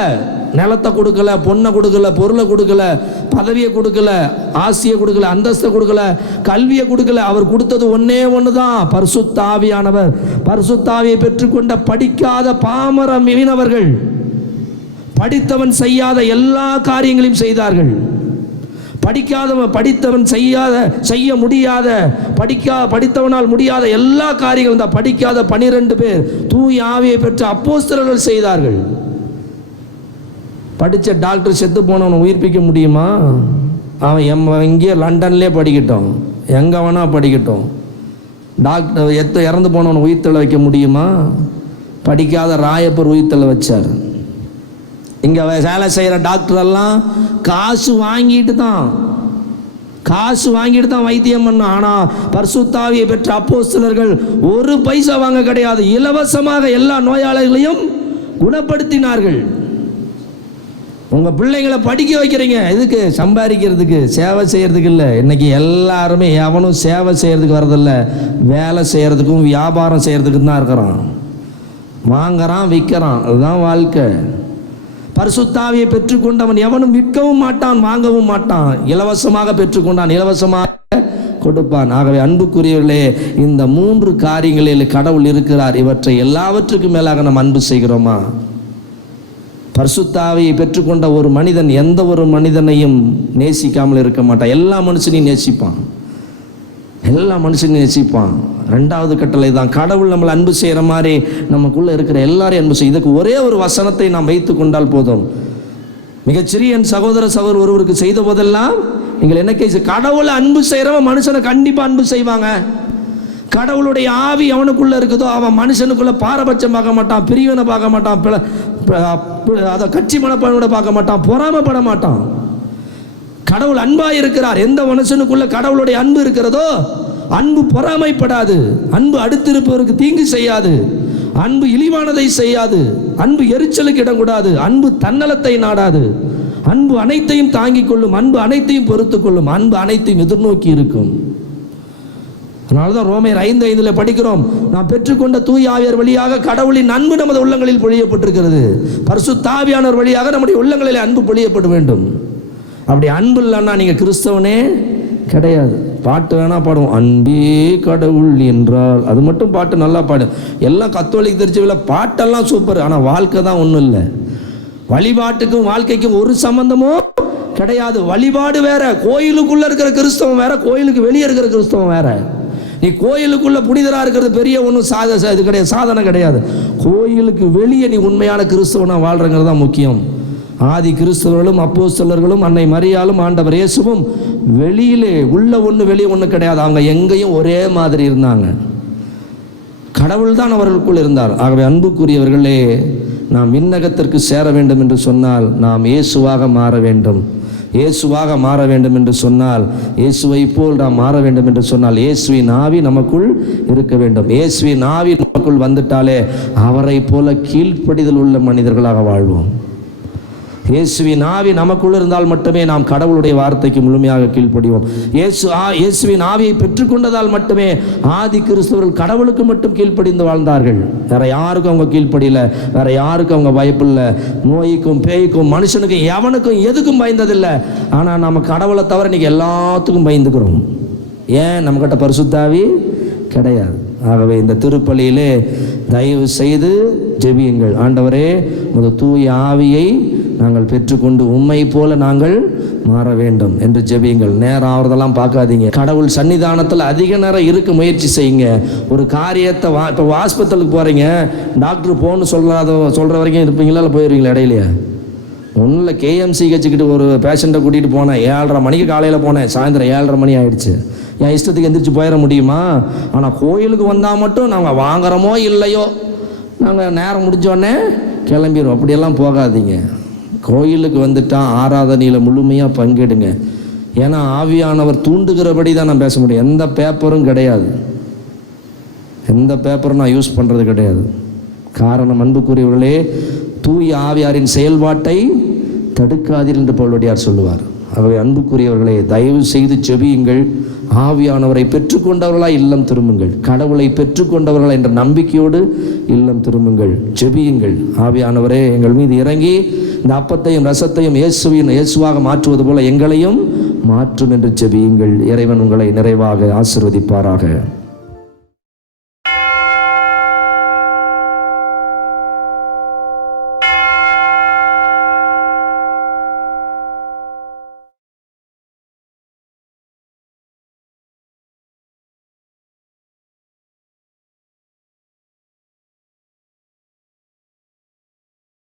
நிலத்தை கொடுக்கல, பொண்ணை கொடுக்கல, பொருளை கொடுக்கல, பதவியை கொடுக்கல, ஆசியை கொடுக்கல, அந்தஸ்தை கொடுக்கல, கல்வியை கொடுக்கல. அவர் கொடுத்தது ஒன்னே ஒண்ணுதான், பரிசுத்த ஆவியானவர். பரிசுத்த ஆவியை பெற்றுக்கொண்ட படிக்காத பாமர மீனவர்கள் படித்தவன் செய்யாத எல்லா காரியங்களையும் செய்தார்கள். படித்தவன் செய்ய முடியாத, படித்தவனால் முடியாத எல்லா காரியங்களும் தான் படிக்காத 12 பேர் தூய ஆவியை பெற்ற அப்போஸ்தலர்கள் செய்தார்கள். படித்த டாக்டர் செத்து போனவனை உயிர்ப்பிக்க முடியுமா? அவன் இங்கே லண்டன்லேயே படிக்கட்டும், எங்கே வேணால் படிக்கட்டும். டாக்டர் இறந்து போனவனை உயிர்த்தெழ வைக்க முடியுமா? படிக்காத ராயப்பர் உயிர்த்தெழ வச்சார். இங்கே வேலை செய்கிற டாக்டரெல்லாம் காசு வாங்கிட்டு தான் வைத்தியம் பண்ண. ஆனால் பரிசுத்த ஆவியை பெற்ற அப்போஸ்தலர்கள் ஒரு பைசா வாங்க கிடையாது, இலவசமாக எல்லா நோயாளிகளையும் குணப்படுத்தினார்கள். உங்கள் பிள்ளைங்களை படிக்க வைக்கிறீங்க எதுக்கு? சம்பாதிக்கிறதுக்கு, சேவை செய்கிறதுக்கு இல்லை. இன்னைக்கு எல்லாருமே எவனும் சேவை செய்கிறதுக்கு வரதில்ல, வேலை செய்கிறதுக்கும் வியாபாரம் செய்கிறதுக்கும் தான் இருக்கிறான். வாங்கிறான், விற்கிறான், அதுதான் வாழ்க்கை. பரிசுத்த ஆவியை பெற்றுக்கொண்டவன் எவனும் விற்கவும் மாட்டான், வாங்கவும் மாட்டான். இலவசமாக பெற்றுக்கொண்டான், இலவசமாக கொடுப்பான். ஆகவே அன்புக்குரியவர்களே, இந்த 3 காரியங்களில் கடவுள் இருக்கிறார். இவற்றை எல்லாவற்றுக்கும் மேலாக நாம் அன்பு செய்கிறோமா? பரிசுத்த ஆவியை பெற்றுக்கொண்ட ஒரு மனிதன் எந்த ஒரு மனிதனையும் நேசிக்காமல் இருக்க மாட்டான். எல்லா மனுஷனையும் நேசிப்பான், எல்லா மனுஷனையும் நேசிப்பான். 2வது கட்டளை தான், கடவுள் நம்மளை அன்பு செய்கிற மாதிரி நமக்குள்ளே இருக்கிற எல்லாரையும் அன்பு செய்யும். இதுக்கு ஒரே ஒரு வசனத்தை நாம் வைத்து கொண்டால் போதும். மிகச்சிறிய என் சகோதர ஒருவருக்கு செய்த போதெல்லாம் நீங்கள் என்ன கேஸ்? கடவுளை அன்பு செய்கிறவன் மனுஷனை கண்டிப்பாக அன்பு செய்வாங்க. கடவுளுடைய ஆவி அவனுக்குள்ள இருக்குதோ அவன் மனுஷனுக்குள்ள பாரபட்சம் பார்க்க மாட்டான், பிரிவினை பார்க்க மாட்டான், அதை கட்சி மனப்பான்மையோட பார்க்க மாட்டான், பொறாமப்பட மாட்டான். கடவுள் அன்பாக இருக்கிறார். எந்த மனுஷனுக்குள்ள கடவுளுடைய அன்பு இருக்கிறதோ அன்பு பொறாமைப்படாது, அன்பு அடுத்திருப்பவருக்கு தீங்கு செய்யாது, அன்பு இழிவானதை செய்யாது, அன்பு எரிச்சலுக்கு இடம் கூடாது, அன்பு தன்னலத்தை நாடாது, அன்பு அனைத்தையும் தாங்கிக் கொள்ளும், அன்பு அனைத்தையும் பொறுத்துக் கொள்ளும், அன்பு அனைத்தையும் எதிர்நோக்கி இருக்கும். அதனால்தான் ரோமர் 5:5 படிக்கிறோம், நாம் பெற்றுக்கொண்ட தூய ஆவியார் வழியாக கடவுளின் அன்பு நமது உள்ளங்களில் பொழியப்பட்டிருக்கிறது. பரிசுத்த ஆவியானவர் வழியாக நம்முடைய உள்ளங்களில் அன்பு பொழியப்பட வேண்டும். அப்படி அன்பு இல்லைன்னா நீங்க கிறிஸ்தவனே கிடையாது. பாட்டு வேணா பாடுவோம், அன்பே கடவுள் என்றால், அது மட்டும் பாட்டு நல்லா பாடு. எல்லாம் கத்தோலிக்க திருச்சபையில பாட்டெல்லாம் சூப்பர், ஆனால் வாழ்க்கை தான் ஒன்றும் இல்லை. வழிபாட்டுக்கும் வாழ்க்கைக்கும் ஒரு சம்பந்தமும் கிடையாது. வழிபாடு வேற, கோயிலுக்குள்ள இருக்கிற கிறிஸ்தவம் வேற, கோயிலுக்கு வெளியே இருக்கிற கிறிஸ்தவம் வேற. நீ கோயிலுக்குள்ள புனிதரா இருக்கிறது பெரிய ஒன்றும் இது கிடையாது, சாதனை கிடையாது. கோயிலுக்கு வெளியே நீ உண்மையான கிறிஸ்தவனா வாழ்றங்கிறது தான் முக்கியம். ஆதி கிறிஸ்தவர்களும் அப்போஸ்தலர்களும் அன்னை மரியாளும் ஆண்டவர் இயேசுவும் வெளியிலே உள்ள ஒன்று வெளியே ஒன்று கிடையாது. அவங்க எங்கேயும் ஒரே மாதிரி இருந்தாங்க. கடவுள் தான் அவர்களுக்குள் இருந்தார். ஆகவே அன்புக்குரியவர்களே, நாம் விண்ணகத்திற்கு சேர வேண்டும் என்று சொன்னால் நாம் இயேசுவாக மாற வேண்டும். இயேசுவாக மாற வேண்டும் என்று சொன்னால், இயேசுவை போல் நாம் மாற வேண்டும் என்று சொன்னால், இயேசுவின் ஆவி நமக்குள் இருக்க வேண்டும். இயேசுவின் ஆவி நமக்குள் வந்துட்டாலே அவரை போல கீழ்ப்படிதல் உள்ள மனிதர்களாக வாழ்வோம். இயேசுவின் ஆவி நமக்குள் இருந்தால் மட்டுமே நாம் கடவுளுடைய வார்த்தைக்கு முழுமையாக கீழ்ப்படிவோம். இயேசுவின் ஆவியை பெற்றுக்கொண்டதால் மட்டுமே ஆதி கிறிஸ்தவர்கள் கடவுளுக்கு மட்டும் கீழ்ப்படிந்து வாழ்ந்தார்கள். வேற யாருக்கும் அவங்க கீழ்ப்படியல, வேற யாருக்கும் அவங்க பயப்படல. நோய்க்கும் பேய்க்கும் மனுஷனுக்கும் எவனுக்கும் எதுக்கும் பயந்ததில்லை. ஆனால் நம்ம கடவுளை தவிர இன்னைக்கு எல்லாத்துக்கும் பயந்துக்கிறோம். ஏன்? நம்மகிட்ட பரிசுத்த ஆவி கிடையாது. ஆகவே இந்த திருப்பலியிலே தயவு செய்து ஜெபியுங்கள். ஆண்டவரே, உமது தூய ஆவியை நாங்கள் பெற்றுக்கொண்டு உம்மை போல நாங்கள் மாற வேண்டும் என்று ஜெபியுங்கள். நேரம் ஆகிறதெல்லாம் பார்க்காதீங்க. கடவுள் சன்னிதானத்தில் அதிக நேரம் இருக்க முயற்சி செய்யுங்க. ஒரு காரியத்தை இப்போ ஹாஸ்பிட்டலுக்கு போகிறீங்க, டாக்டர் போகணுன்னு சொல்கிற வரைக்கும் இருப்பீங்களா, இல்லை போயிடுவீங்களா? இடையிலையா ஒன்றும் இல்லை. கேஎம்சி வச்சுக்கிட்டு ஒரு பேஷண்ட்டை கூட்டிகிட்டு போனேன். 7:30 மணிக்கு காலையில் போனேன், சாயந்தரம் 7:30 மணி ஆகிடுச்சு. என் இஷ்டத்துக்கு எந்திரிச்சு போயிட முடியுமா? ஆனால் கோயிலுக்கு வந்தால் மட்டும் நாங்கள் வாங்குறோமோ இல்லையோ, நாங்கள் நேரம் முடிஞ்சோடனே கிளம்பிடுவோம். அப்படியெல்லாம் போகாதீங்க. கோயிலுக்கு வந்துட்டால் ஆராதனையில் முழுமையாக பங்கெடுங்க. ஏன்னா ஆவியானவர் தூண்டுகிறபடி தான் நான் பேச முடியும். எந்த பேப்பரும் கிடையாது, எந்த பேப்பரும் நான் யூஸ் பண்ணுறது கிடையாது. காரணம், அன்புக்குரியவர்களே, தூய ஆவியாரின் செயல்பாட்டை தடுக்காதீர் என்று பவுலடியார் சொல்லுவார். ஆகவே அன்புக்குரியவர்களே, தயவு செய்து ஜெபியுங்கள். ஆவியானவரை பெற்றுக்கொண்டவர்களாய் இல்லம் திரும்புங்கள். கடவுளை பெற்றுக்கொண்டவர்களா என்ற நம்பிக்கையோடு இல்லம் திரும்புங்கள். ஜெபியுங்கள். ஆவியானவரே, எங்கள் மீது இறங்கி இந்த அப்பத்தையும் ரசத்தையும் இயேசுவாக மாற்றுவது போல எங்களையும் மாற்றும் என்று ஜெபியுங்கள். இறைவன் உங்களை நிறைவாக ஆசீர்வதிப்பாராக.